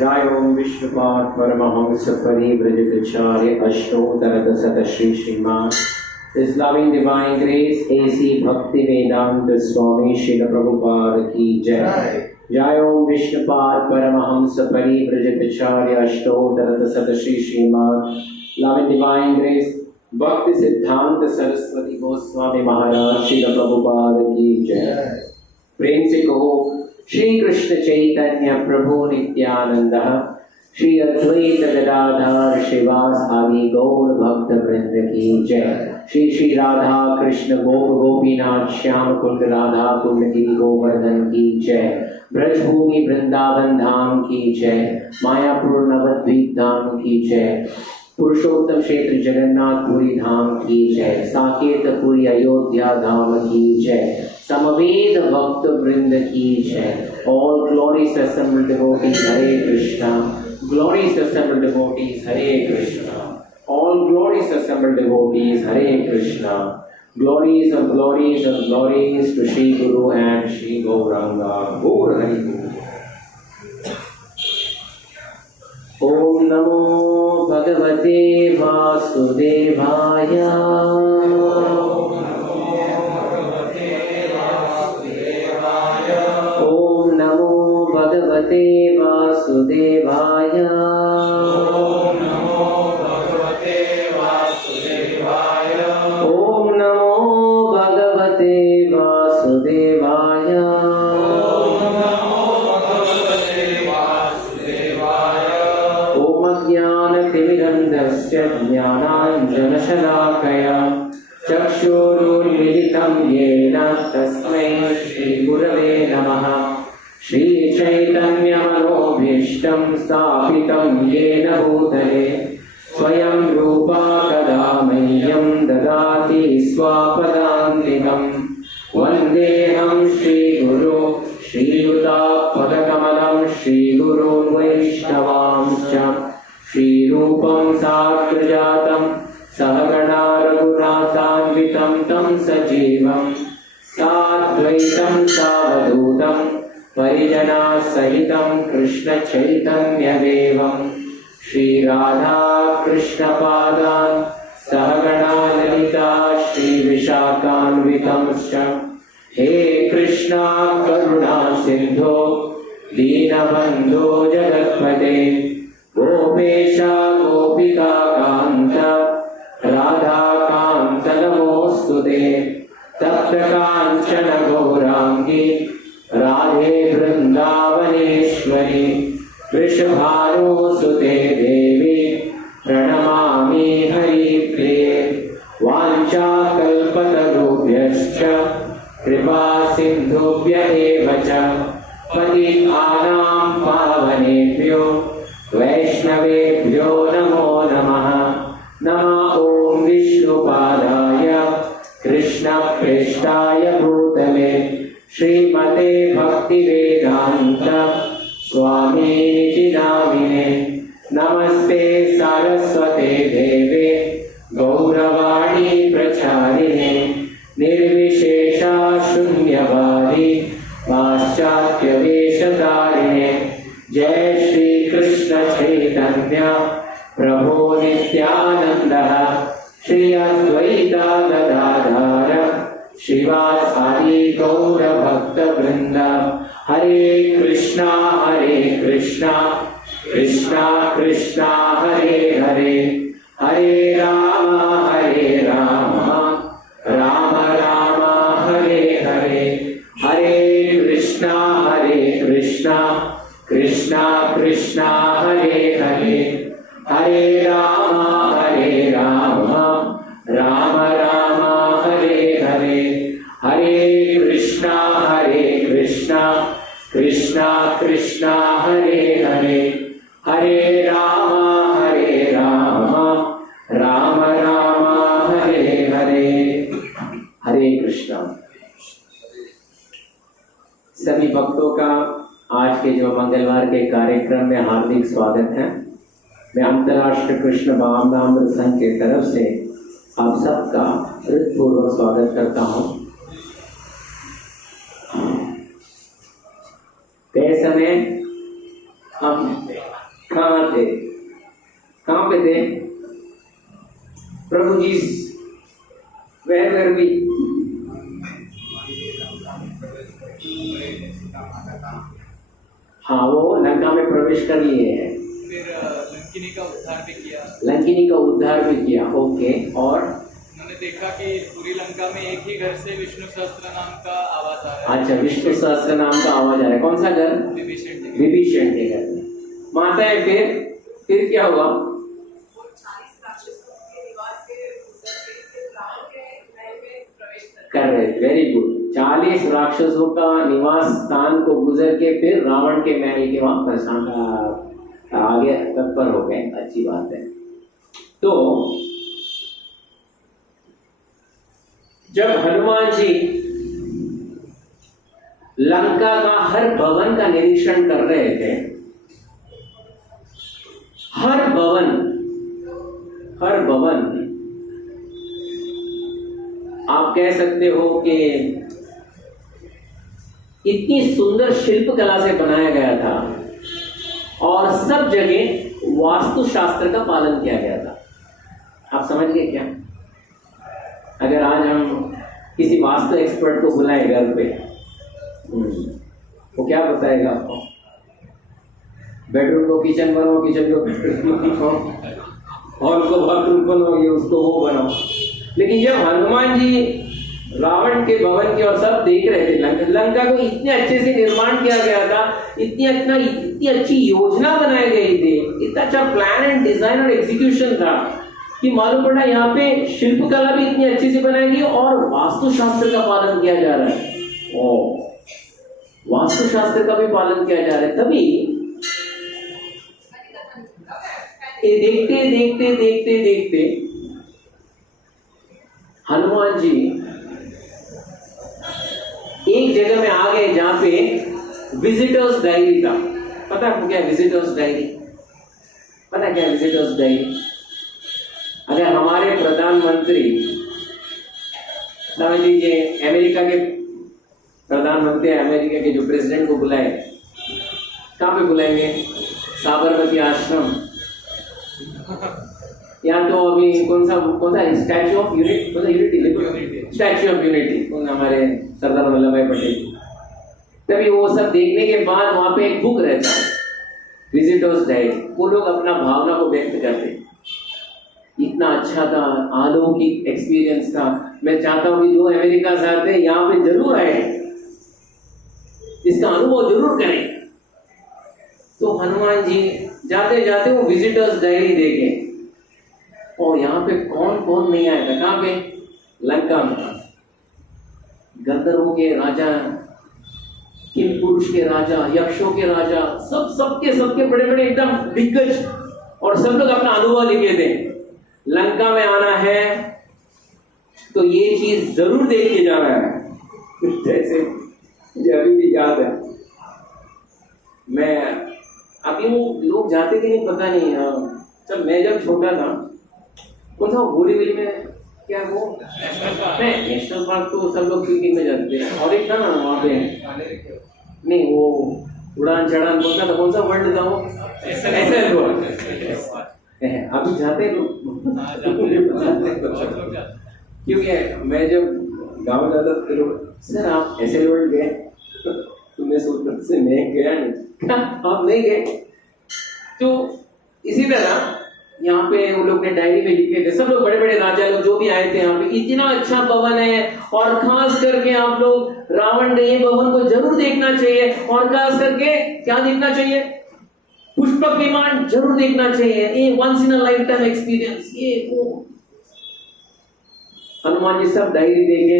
जय ओम विष्णुपाद परमहंस परिव्रजकाचार्य अष्टोत्तर श्री श्रीमान His loving divine grace AC Bhakti Vedanta Swami Srila Prabhupada की जय। जय ओम विष्णुपाद परमहंस परिव्रजकाचार्य अष्टोत्तर श्री श्रीमान loving divine grace भक्ति सिद्धांत सरस्वती गोस्वामी महाराज श्रील प्रभुपाद की जय। प्रेम से कहो श्री कृष्ण चैतन्य प्रभु नित्यानंद श्री अद्वैत गदाधर श्रीवास आदि गौर भक्त वृंद की जय। श्री श्री राधा कृष्ण गोप गोपीनाथ श्याम कुंड राधा कुंड की गोवर्धन की जय। ब्रजभूमि वृंदावन धाम की जय। मायापुर नवद्वीप धाम की जय। पुरुषोत्तम क्षेत्र जगन्नाथपुरी धाम की जय। साकेतपुरी अयोध्या धाम की जय। समवेद भक्त वृंद की जय। All glorious assembled devotees Hare Krishna. Glorious assembled devotees Hare Krishna. All glorious assembled devotees Hare Krishna. Glories of glories of glories to Shri Guru and Shri Gauranga. Gaur Hari Guru. Om Namo Bhagavate Vasudevaya. भगवते वासुदेवाय। ओम नमो भगवते वासुदेवाय। ओम नमो भगवते वासुदेवाय। ओम नमो भगवते वासुदेवाय। ओम ज्ञानतिमिरन्धस्य ज्ञानाञ्जनशलाकया चक्षुरुन्मिलितं येन तस्मै श्रीगुरवे नमः। श्री चैतन्य मनोभीष्टं स्थापितं येन भूतले स्वयं रूपा कदा मह्यं ददाति स्वापदान्तिकं। वन्देऽहं श्रीगुरो श्रीयुतापदकमलं श्रीगुरोन् वैष्णवांश्च। श्रीरूपं साग्रजातं सहगणा रघुनाथान्वितं तं सजीवं साद्वैतं सावधूतं परिजना सहितं कृष्ण चैतन्य देवं। श्री राधा कृष्ण पादान् सहगणा ललिता श्री विशाखान्वितंश्च। हे कृष्णा करुणा सिंधो दीनबन्धो जगत्पते गोपेशा गोपिका कान्त राधा कान्त नमोऽस्तुते। तप्त काञ्चन गौराङ्गी राधे वृंदावनेश्वरी वृषभानुसुते देवी प्रणमामि हरिप्रिये। वाञ्छाकल्पतरुभ्यश्च कृपा सिन्धुभ्य एव च पतितानां पावनेभ्यो वैष्णवे गुरुदेवेभ्यो नमो नमः। नमः ॐ विष्णुपादाय कृष्णप्रेष्ठाय भूतले श्रीमते भक्तिवेदान्त स्वामिनिति नामिने। नमस्ते सारस्वते देवे गौरवाणी प्रचारिणे निर्विशेषा शून्यवादी पाश्चात्य वेशधारिणे। जय श्री कृष्ण चैतन्य प्रभो नित्यानंद श्री अद्वैता गदाधर श्रीवासादि गौर भक्त वृंद। हरे कृष्णा कृष्णा कृष्णा हरे हरे, हरे राम राम राम हरे हरे। हरे कृष्णा कृष्णा कृष्णा हरे हरे, हरे राम राम राम हरे हरे। हरे कृष्णा कृष्णा कृष्णा हरे हरे, हरे राम राम राम हरे हरे। हरे कृष्णा। सभी भक्तों का आज के जो मंगलवार के कार्यक्रम में हार्दिक स्वागत है। मैं अंतर्राष्ट्रीय कृष्ण भावनामृत संघ के तरफ से आप सबका हृदयपूर्वक स्वागत करता हूँ। तय समय हम कहाँ थे, कहाँ पे थे? प्रभु जी where we? हाँ, वो लंका में प्रवेश कर लिए हैं। फिर लंकिनी का उद्धार भी किया। लंकिनी का उद्धार भी किया, ओके। और उन्होंने देखा कि पूरी लंका में एक ही घर से विष्णु सहस्त्र नाम का आवाज आ रहा है। अच्छा, विष्णु सहस्त्र नाम का आवाज आ रहा है। कौन सा घर? विभीषण के घर में। माता है, फिर क्या हुआ? कर रहे, वेरी गुड। 40 राक्षसों का निवास स्थान को गुजर के फिर रावण के महल के वहां आगे तत्पर हो गए। अच्छी बात है। तो जब हनुमान जी लंका का हर भवन का निरीक्षण कर रहे थे, हर भवन आप कह सकते हो कि इतनी सुंदर शिल्पकला से बनाया गया था और सब जगह वास्तुशास्त्र का पालन किया गया था। आप समझ गए क्या? अगर आज हम किसी वास्तु एक्सपर्ट को बुलाए घर पे, वो क्या बताएगा आपको? बेडरूम को किचन बनाओ, किचन को बेडरूम बनाओ, हॉल को बाथरूम बनाओ, ये उसको वो बनाओ। लेकिन जब हनुमान जी रावण के भवन की और सब देख रहे थे, लंका को इतने अच्छे से निर्माण किया गया था, इतनी अच्छी योजना बनाई गई थी, इतना अच्छा प्लान एंड डिजाइन और एग्जीक्यूशन था कि मालूम पड़ा यहाँ पे शिल्पकला भी इतनी अच्छी से बनाई गई और वास्तुशास्त्र का पालन किया जा रहा है। वास्तुशास्त्र का भी पालन किया जा रहा है। तभी देखते देखते देखते देखते हनुमान जी एक जगह में आ गए जहां पे विजिटर्स डायरी था। पता है आपको क्या विजिटर्स डायरी? पता है क्या विजिटर्स डायरी? अगर हमारे प्रधानमंत्री समझ लीजिए अमेरिका के प्रधानमंत्री, अमेरिका के जो प्रेसिडेंट को बुलाए, कहाँ पे बुलाएंगे? साबरमती आश्रम, या तो अभी कौन सा statue of unity, statue of unity, हमारे सरदार वल्लभ भाई पटेल। तभी वो सब देखने के बाद वहां पे एक बुक रहता है, विजिटर्स डायरी। वो लोग अपना भावना को व्यक्त करते। इतना अच्छा था, अलौकिक एक्सपीरियंस था। मैं चाहता हूं कि जो अमेरिका से आते हैं यहाँ पे जरूर आए, इसका अनुभव जरूर करें। तो हनुमान जी जाते जाते वो विजिटर्स डायरी देखे और यहाँ पे कौन कौन नहीं आया था। कहाँ पे? लंका में। गंधर्वों के राजा, किम पुरुष के राजा, यक्षों के राजा, सबके बड़े बड़े एकदम दिग्गज और सब लोग अपना अनुभव लिखे थे। लंका में आना है तो ये चीज जरूर देख के जाना है। जैसे मुझे अभी भी याद है, मैं अभी वो लोग जाते थे नहीं पता नहीं, जब मैं छोटा था, कौन सा बोरीवली में क्या वो नेशनल पार्क तो सब लोग पिकनिक में जाते थे, और एक था ना वहाँ पे, नहीं वो उड़ान चढ़ान कौन सा वर्ल्ड था वो, ऐसे अभी जाते लोग क्योंकि मैं जब गाँव जाता था सर आप ऐसे वर्ल्ड गए, तो मैं सोचता से मैं गया नहीं, आप नहीं गए। तो इसी तरह यहाँ पे वो लोग ने डायरी में लिखे थे, सब लोग बड़े बड़े राजा लोग जो भी आए थे यहाँ पे, इतना अच्छा भवन है, और खास करके आप लोग रावण के ये भवन को जरूर देखना चाहिए, और खास करके क्या देखना चाहिए, पुष्पक विमान जरूर देखना चाहिए, ये once in a lifetime experience, ये वो। हनुमान जी सब डायरी देखे,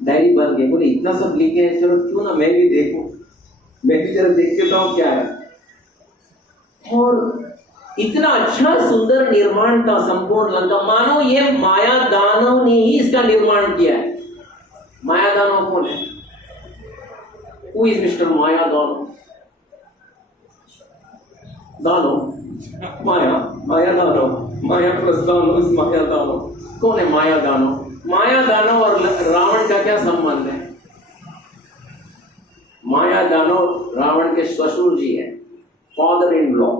डायरी बन गए, बोले इतना सब लिखे हैं, चलो क्यों ना मैं भी देखूं, मैं भी जरा देख के बताऊं क्या है। और इतना अच्छा सुंदर निर्माण था संपूर्ण लंका, मानो ये माया दानव ने ही इसका निर्माण किया है। माया दानव कौन है? हु इज मिस्टर माया दानव? दानव माया, माया दानव, माया प्लस दानव इज माया दानव। कौन है माया दानव? माया दानव और रावण का क्या संबंध है? माया दानव रावण के ससुर जी है, फादर इन लॉ।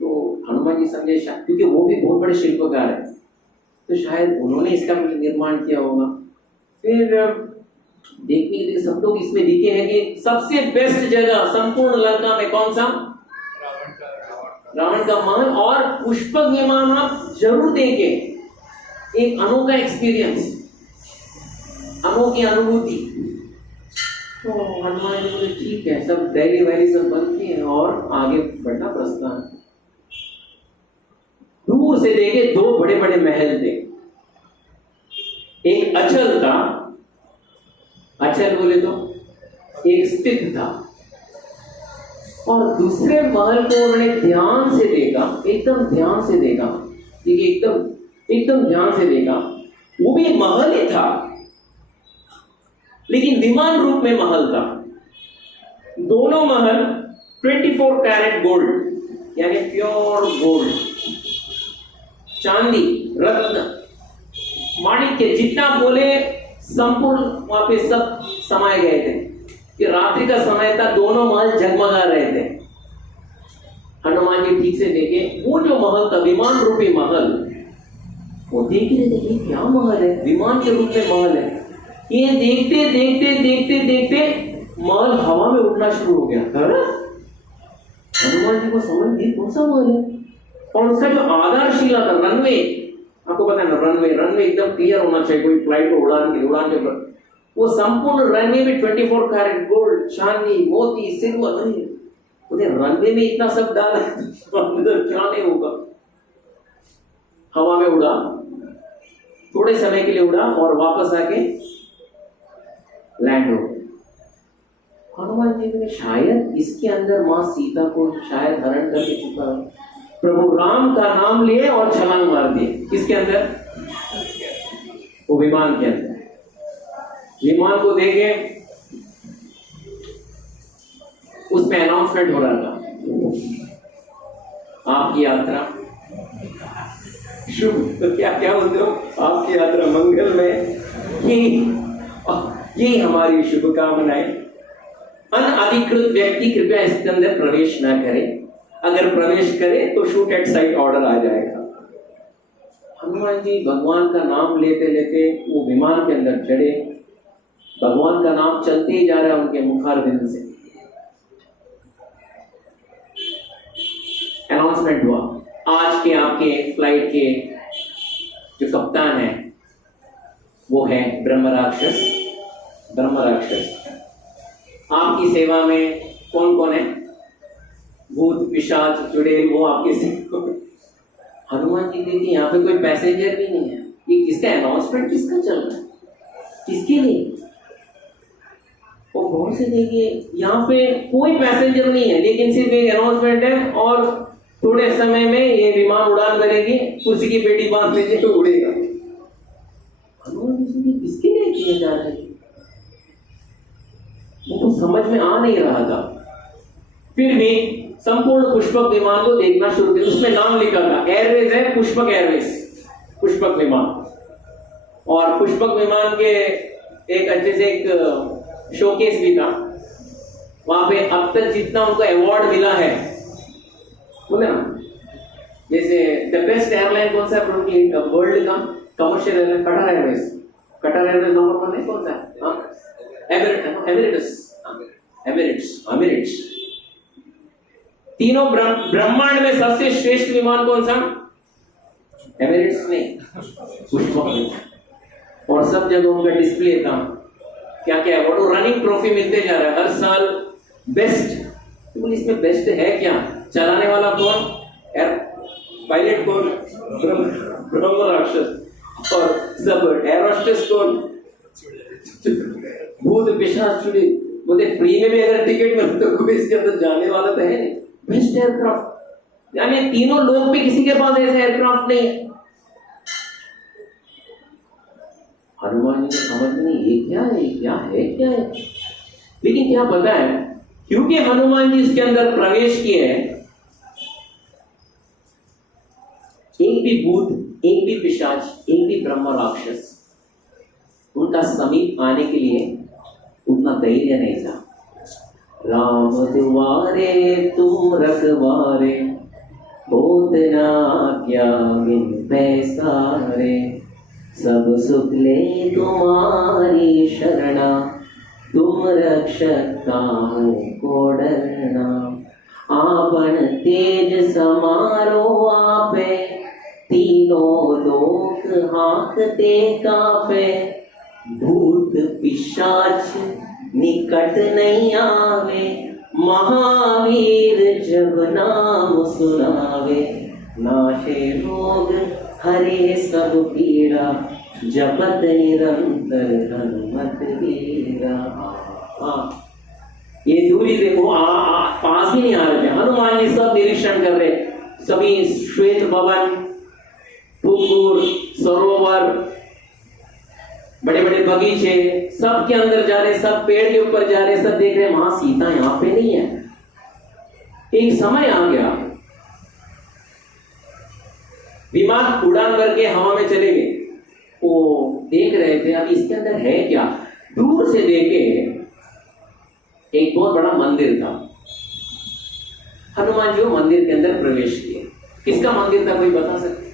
तो हनुमान जी समझे, क्योंकि वो भी बहुत बड़े शिल्पकार है, तो शायद उन्होंने इसका निर्माण किया होगा। फिर देखने के लिए सब लोग इसमें लिखे हैं कि सबसे बेस्ट जगह संपूर्ण लंका में कौन सा? रावण का महल, और पुष्पक विमान आप जरूर देखें, एक अनोखा एक्सपीरियंस, अनोखी अनुभूति। तो हनुमान जी बोले ठीक है, सब डायरी वायरी सब बनती है, और आगे बढ़ना प्रस्थान। दूर से देखे दो बड़े बड़े महल थे, एक अचल था, अचल बोले तो एक स्थित था, और दूसरे महल को उन्होंने ध्यान से देखा, एकदम ध्यान से देखा, एकदम ध्यान से देखा, वो भी महल ही था लेकिन विमान रूप में महल था। दोनों महल 24 कैरेट गोल्ड यानी प्योर गोल्ड, चांदी, रत्न, माणिक्य, जितना बोले संपूर्ण वहां पे सब समाये गए थे कि रात्रि का समय था, दोनों महल जगमगा रहे थे। हनुमान जी ठीक से देखे, वो जो महल था विमान रूपी महल, वो देख रहे थे क्या महल है, विमान के रूप में महल है। ये देखते देखते देखते देखते महल हवा में उड़ना शुरू हो गया। हनुमान जी को समझ नहीं कौन सा महल है, और उसका जो आधारशिला था, रनवे, आपको पता है ना, रनवे एकदम क्लियर होना चाहिए कोई फ्लाइट को उड़ान के वो संपूर्ण रनवे में 24 कैरेट गोल्ड, चांदी, मोती, सिल्वर, रनवे में इतना सब डाला क्या नहीं होगा। हवा में उड़ा, थोड़े समय के लिए उड़ा और वापस आके लैंड हो गया। हनुमान जी ने शायद इसके अंदर मां सीता को शायद हरण करके चुका है, प्रभु राम का नाम लिए और छलांग मार दिए। किसके अंदर? वो विमान के अंदर। विमान को देखे, उसमें अनाउंसमेंट हो रहा था, आपकी यात्रा शुभ, तो क्या क्या बोलते हो, आपकी यात्रा मंगल में, ये हमारी शुभकामनाएं। अनअधिकृत व्यक्ति कृपया इसके अंदर प्रवेश ना करे, अगर प्रवेश करे तो शूट एट साइट ऑर्डर आ जाएगा। हनुमान जी भगवान का नाम लेते लेते वो विमान के अंदर चढ़े, भगवान का नाम चलते ही जा रहा है उनके मुखारविंद से। अनाउंसमेंट हुआ, आज के आपके फ्लाइट के जो कप्तान है वो है ब्रह्म राक्षस। आपकी सेवा में कौन कौन है? भूत, पिशाच, चुड़ैल, वो आपकी सेवा में। हनुमान जी देखिए यहाँ पे कोई पैसेंजर भी नहीं है, ये किसका अनाउंसमेंट किसका चल रहा है, किसके लिए? और गौर से देखिए यहाँ पे कोई पैसेंजर नहीं है, लेकिन सिर्फ एक अनाउंसमेंट है, और थोड़े समय में ये विमान उड़ान करेगी, कुर्सी की पेटी बांध लीजिए तो उड़ेगा। हनुमान जी किसके लिए किया जा रहा है, वो समझ में आ नहीं रहा था। फिर भी संपूर्ण पुष्पक विमान को देखना शुरू किया। उसमें नाम लिखा था, एयरवेज है पुष्पक एयरवेज, पुष्पक विमान। और पुष्पक विमान के एक अच्छे से एक शोकेस भी था वहां पे। अब तक जितना उनको अवार्ड मिला है, बोले ना, जैसे द बेस्ट एयरलाइन कौन सा है वर्ल्ड का, कमर्शियल एयरलाइन कटार एयरवेज। कटार एयरवेज नंबर 1 है, कौन सा है? एमिरेट्स। तीनों ब्रह्मांड में सबसे श्रेष्ठ विमान कौन सा? एमिरेट्स नहीं, पुष्पक। और सब जगह उनका डिस्प्ले था, क्या क्या अवार्ड, रनिंग ट्रॉफी मिलते जा रहा है हर साल। बेस्ट, तो इसमें बेस्ट है क्या? चलाने वाला कौन? पायलट कौन? ब्रह्म राक्षस। और सब एयर होस्टेस कौन? भूत पिशाच चुड़ैल। बोलते फ्री में भी अगर टिकट मिले तो कोई इसके अंदर जाने वाला तो है नहीं। बेस्ट एयरक्राफ्ट, यानी तीनों लोग भी किसी के पास ऐसा एयरक्राफ्ट नहीं है। हनुमान जी को समझ नहीं ये क्या है, क्या है, क्या है। लेकिन क्या पता है, क्योंकि हनुमान जी इसके अंदर प्रवेश किए हैं, एक भी भूत, एक भी पिशाच, एक भी ब्रह्म राक्षस उनका समीप आने के लिए उतना धैर्य नहीं था। राम दुआरे तुम रखवारे, होत ना क्या बिन पैसारे, सब सुख ले तुम्हारी शरणा, तुम रक्षक काहू को डरना। आपन तेज समारो आपे, तीनों लोक हांकते कापे, भूत पिशाच निकट नहीं आवे, महावीर जब नाम सुनावे, नाशे रोग हरे सब पीड़ा, जपत निरंतर हनुमत वीरा। ये दूरी देखो, पास भी नहीं आ रहे थे। हनुमान जी सब निरीक्षण कर रहे, सभी श्वेत भवन, पुकुर, सरोवर, बड़े बड़े बगीचे, सब के अंदर जा रहे, सब पेड़ के ऊपर जा रहे, सब देख रहे वहां सीता यहां पे नहीं है। एक समय आ गया, विमान उड़ान करके हवा में चले गए। वो देख रहे थे अब इसके अंदर है क्या। दूर से देखे एक बहुत बड़ा मंदिर था। हनुमान जी वो मंदिर के अंदर प्रवेश किए। किसका मंदिर था, कोई बता सकते?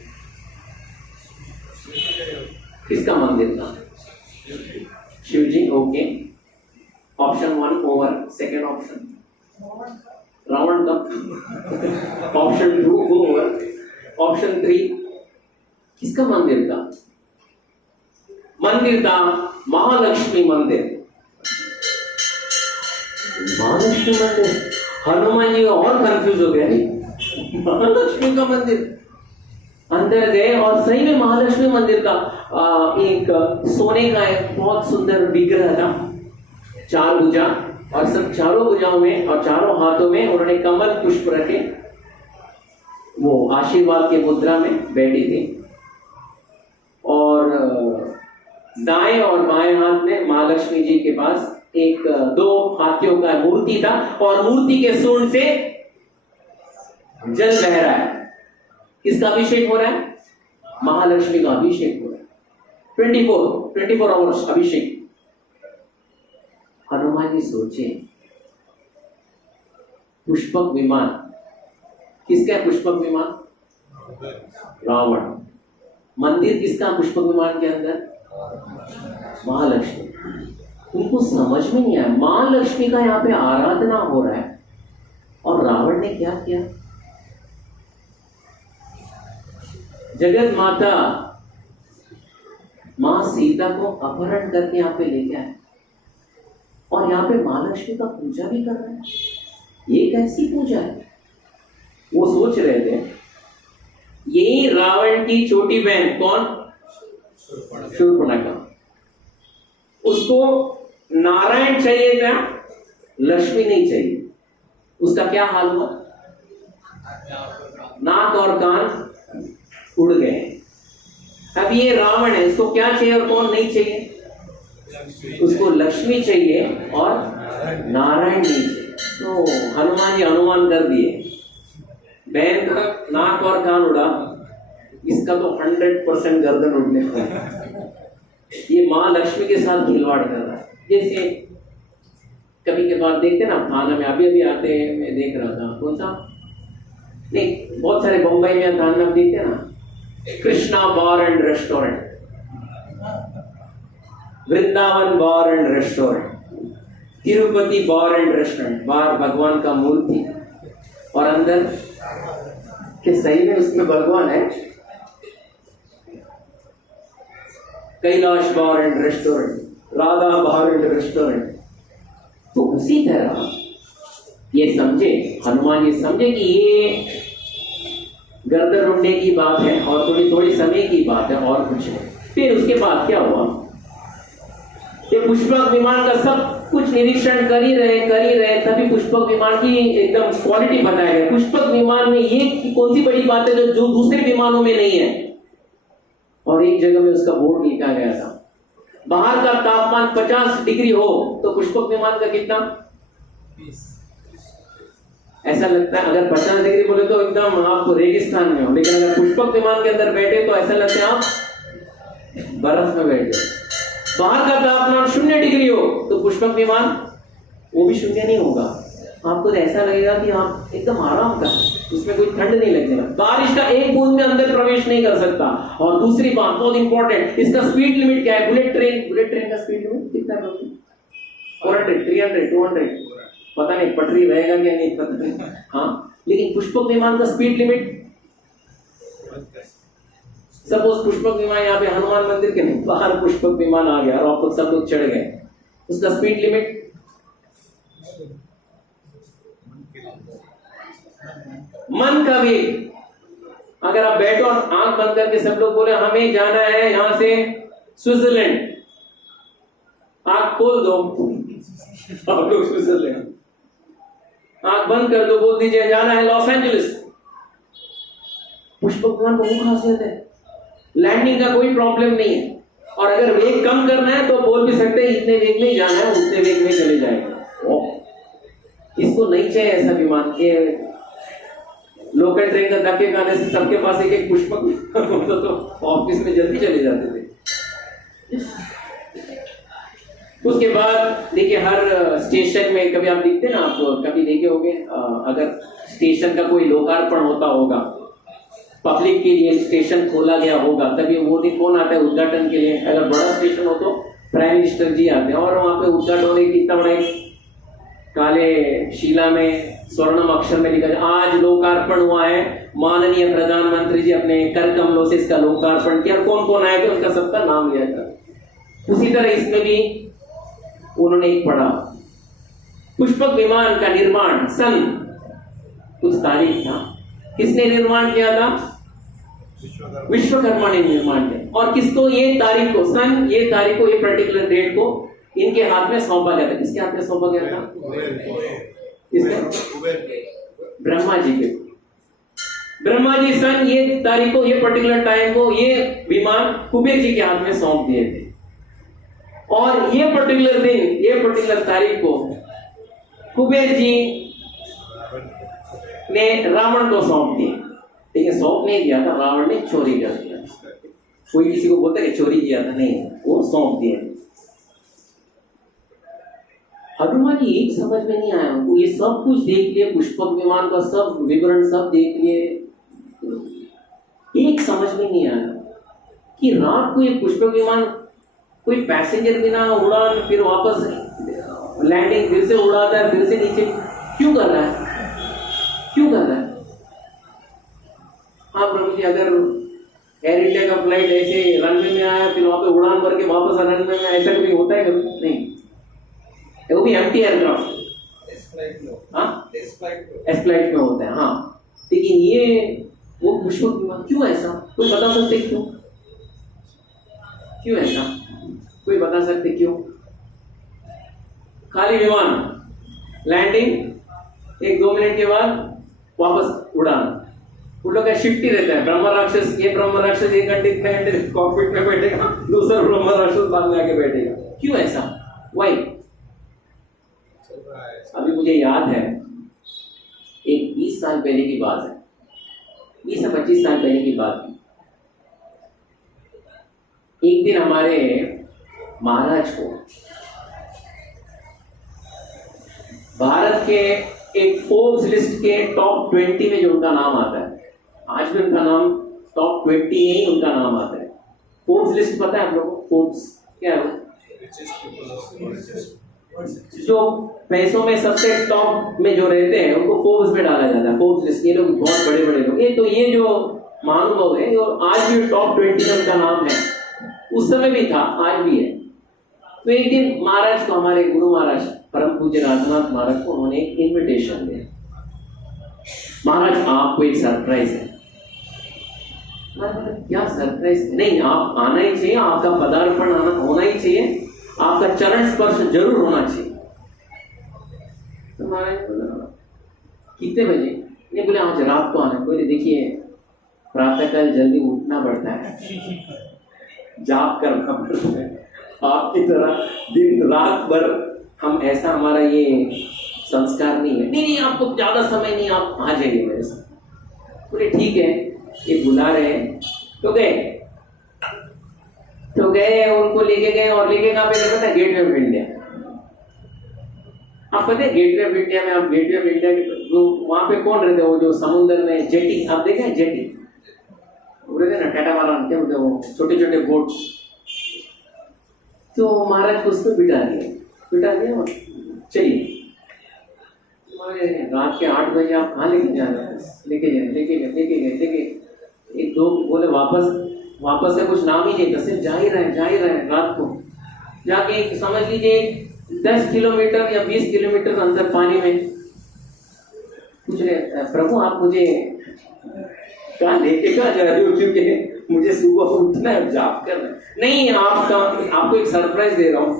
किसका मंदिर था? Shiv ji. Okay, option 1 over. Second option Ravan का। Option 2 over. ऑप्शन 3 किसका मंदिर था? मंदिर था महालक्ष्मी मंदिर। महालक्ष्मी मंदिर, हनुमान जी और कंफ्यूज हो गए। महालक्ष्मी का मंदिर। अंदर गए और सही में महालक्ष्मी मंदिर का एक सोने का एक बहुत सुंदर विग्रह था, 4 भुजा, और सब चारों भुजाओं में और चारों हाथों में उन्होंने कमल पुष्प रखे। वो आशीर्वाद के मुद्रा में बैठी थी। और दाएं और बाएं हाथ में महालक्ष्मी जी के पास एक 2 हाथियों का मूर्ति था, और मूर्ति के सूंड से जल बह रहा है। किसका अभिषेक हो रहा है? महालक्ष्मी का अभिषेक हो रहा है। 24 आवर्स अभिषेक। हनुमान जी सोचे, पुष्पक विमान किसका है? पुष्पक विमान रावण। मंदिर किसका? पुष्पक विमान के अंदर महालक्ष्मी। उनको समझ में नहीं आया, महालक्ष्मी का यहाँ पे आराधना हो रहा है और रावण ने क्या किया? जगत माता मां सीता को अपहरण करके यहाँ पे लेके आए और यहाँ पे महालक्ष्मी का पूजा भी कर रहे हैं। ये कैसी पूजा है? वो सोच रहे थे यही रावण की छोटी बहन कौन? शूर्पणखा। उसको नारायण चाहिए था, लक्ष्मी नहीं चाहिए। उसका क्या हाल हुआ? नाक और कान उड़ गए। अब ये रावण है, इसको क्या चाहिए और कौन नहीं चाहिए? उसको लक्ष्मी चाहिए और नारायण नहीं चाहिए। तो हनुमान जी अनुमान कर दिए, बहन का नाक और कान उड़ा, इसका तो 100% गर्दन उड़ने का है। ये माँ लक्ष्मी के साथ खिलवाड़ कर रहा है। जैसे कभी कभार देखते ना थाना में, अभी अभी आते हैं, मैं देख रहा था, कौन सा नहीं, बहुत सारे बम्बई में थाना में देखते ना, Krishna bar and restaurant, Vrindavan bar and restaurant, Tirupati bar and restaurant. बाहर भगवान का मूर्ति और अंदर कि सही में उसमें भगवान है। Kailash bar and restaurant, Radha bar and restaurant. तो उसी तरह ये समझे, हनुमान ये समझे कि ये गर्दन उड़ने की बात है और थोड़ी समय की बात है और कुछ नहीं। फिर उसके बाद क्या हुआ, ये पुष्पक विमान का सब कुछ निरीक्षण कर ही रहे, तभी पुष्पक विमान की एकदम क्वालिटी बताया गया। पुष्पक विमान में ये कौन सी बड़ी बात है जो दूसरे विमानों में नहीं है। और एक जगह में उसका बोर्ड लिखा गया था, बाहर का तापमान 50 डिग्री हो तो पुष्पक विमान का कितना? 20। ऐसा लगता है अगर 50 डिग्री बोले तो एकदम आप रेगिस्तान में हो, लेकिन अगर पुष्पक विमान के अंदर बैठे तो ऐसा लगता है आप बर्फ में बैठे। बाहर का तापमान 0 डिग्री हो तो पुष्पक विमान वो भी 0 नहीं होगा, आपको तो ऐसा लगेगा कि आप एकदम आराम कर, उसमें कोई ठंड नहीं लगेगा। बारिश का एक बूंद में अंदर प्रवेश नहीं कर सकता। और दूसरी बात बहुत इंपॉर्टेंट, इसका स्पीड लिमिट क्या है? बुलेट ट्रेन का स्पीड लिमिट कितना है? 400, 300, 200, पता नहीं पटरी रहेगा क्या नहीं पता नहीं। हाँ, लेकिन पुष्पक विमान का स्पीड लिमिट, सपोज पुष्पक विमान यहाँ पे हनुमान मंदिर के नहीं, बाहर पुष्पक विमान आ गया और आप लोग सब लोग चढ़ गए, उसका स्पीड लिमिट मन का वेग। अगर आप बैठो और आंख बंद करके सब लोग बोले हमें जाना है यहां से स्विट्जरलैंड, आंख खोल दो आप लोग स्विट्जरलैंड, आंख बंद कर दो, बोल दीजिए जाना है लॉस एंजलिस। पुष्पक विमान को वो खासियत है, लैंडिंग का कोई प्रॉब्लम नहीं है। और अगर वेग कम करना है तो बोल भी सकते हैं इतने वेग में ही जाना है, उतने वेग में चले जाएगा। इसको नहीं चाहिए ऐसा विमान के लोकल ट्रेन का धक्के खाने से सबके पास एक एक पुष्पक तो ऑफिस में जल्दी चले जाते थे। उसके बाद देखिए हर स्टेशन में कभी आप देखते ना, आप कभी देखे होंगे, अगर स्टेशन का कोई लोकार्पण होता होगा, पब्लिक के लिए स्टेशन खोला गया होगा, तभी वो दिन कौन आता है उद्घाटन के लिए? अगर बड़ा स्टेशन हो तो प्राइम मिनिस्टर जी आते हैं और वहां पे उद्घाटन कितना बड़ा काले शिला में स्वर्णम अक्षर में लिखा है आज लोकार्पण हुआ है, माननीय प्रधानमंत्री जी अपने कर कमलों से इसका लोकार्पण किया। कौन कौन आए थे उसका सबका नाम लिया था। उसी तरह इसमें भी उन्होंने एक पढ़ा, पुष्पक विमान का निर्माण सन कुछ तारीख था, किसने निर्माण किया था? विश्वकर्मा ने निर्माण किया। और किसको? ये तारीख को, सन ये तारीख को, ये पर्टिकुलर डेट को इनके हाथ में सौंपा गया था। किसके हाथ में सौंपा गया था? ब्रह्मा जी के। ब्रह्मा जी सन ये तारीख को, ये पर्टिकुलर टाइम को, ये विमान कुबेर जी के हाथ में सौंप दिए थे। और ये पर्टिकुलर दिन, ये पर्टिकुलर तारीख को कुबेर जी ने रावण को सौंप दिए। लेकिन सौंप नहीं दिया था, रावण ने चोरी कर दिया। कोई किसी को बोलता है कि चोरी किया था, नहीं, वो सौंप दिया। हनुमान जी एक समझ में नहीं आया उनको, ये सब कुछ देख लिए, पुष्पक विमान का सब विवरण सब देख लिए, एक समझ में नहीं आया कि रात को ये पुष्पक विमान कोई पैसेंजर बिना उड़ान, फिर वापस लैंडिंग, फिर से उड़ाता है, फिर से नीचे क्यों कर रहा है? क्यों कर रहा है? हाँ प्रभु जी, अगर एयर इंडिया का फ्लाइट ऐसे रनवे में आया, फिर वहां पे उड़ान भर के वापस रनवे में, ऐसा कभी होता है? कभी नहीं, वो भी एम्प्टी एयरक्राफ्ट, एस फ्लाइट में होता है। हाँ, लेकिन ये वो पुष्पक विमान क्यों ऐसा? कोई बता सकते क्यों? क्यों ऐसा कोई बता सकते क्यों? खाली विमान, लैंडिंग, 1-2 मिनट के बाद वापस उड़ान, उन लोग का शिफ्ट ही रहता है। ब्रह्म राक्षस, ये ब्रह्म राक्षस 1 घंटे इतने घंटे कॉकपिट में बैठेगा, दूसरा ब्रह्म राक्षस बाद में आके बैठेगा। क्यों ऐसा? वाई? अभी मुझे याद है, एक 20 साल पहले की बात है, 20 से 25 साल पहले की बात है। एक दिन हमारे महाराज को भारत के एक फोर्ब्स लिस्ट के टॉप 20 में जो उनका नाम आता है, आज भी उनका नाम टॉप 20 में ही उनका नाम आता है। फोर्ब्स लिस्ट पता है आप लोगों को? फोर्ब्स क्या है? जो पैसों में सबसे टॉप में जो रहते हैं उनको फोर्ब्स में डाला जाता है, फोर्ब्स लिस्ट। ये लोग बहुत बड़े बड़े लोग हैं। तो ये जो महानुभाव है, आज भी टॉप 20 में उनका नाम है। उस समय भी था, आज भी है। तो एक दिन महाराज को, हमारे गुरु महाराज परम पूज्य राजनाथ महाराज को, उन्होंने एक इन्विटेशन दिया। महाराज आपको एक सरप्राइज है। क्या सरप्राइज? नहीं, आप आना ही चाहिए, आपका पदार्पण आना होना ही चाहिए, आपका चरण स्पर्श जरूर होना चाहिए। तो महाराज बोला कितने बजे? नहीं, बोले आज रात को आना। बोले देखिए प्रातःकाल जल्दी उठना पड़ता है, जाप करना पड़ता है, आपकी तरह दिन रात भर हम ऐसा, हमारा ये संस्कार नहीं है। नहीं, आपको ज्यादा समय नहीं, आप आ जाइए मेरे साथ। बोले ठीक है, ये बुला रहे हैं। तो गए, उनको लेके गए। और लेके कहाँ पे गए पता है? Gateway of India. आप पता है गेटवे ऑफ इंडिया में, आप गेटवे ऑफ इंडिया के वहां पे कौन रहते हैं? वो जो समुद्र में जेटी, आप देखे हैं जेटी? वो रहते ना कैटामारन, क्या बोलते हैं वो, छोटे छोटे बोट। तो महाराज को उस पर बिठा दिया। चलिए रात के 8 बजे आप कहाँ लेके जा रहे हैं? लेके गए। एक दो बोले वापस से कुछ नाम ही नहीं था, सिर्फ जा ही रहे। रात को जाके समझ लीजिए 10 किलोमीटर या 20 किलोमीटर अंदर पानी में पूछ रहे, प्रभु आप मुझे कहाँ लेके कहाँ जा रहे हो? क्योंकि मुझे सुबह उठना है, जाप करना है। नहीं, आपको एक सरप्राइज दे रहा हूँ।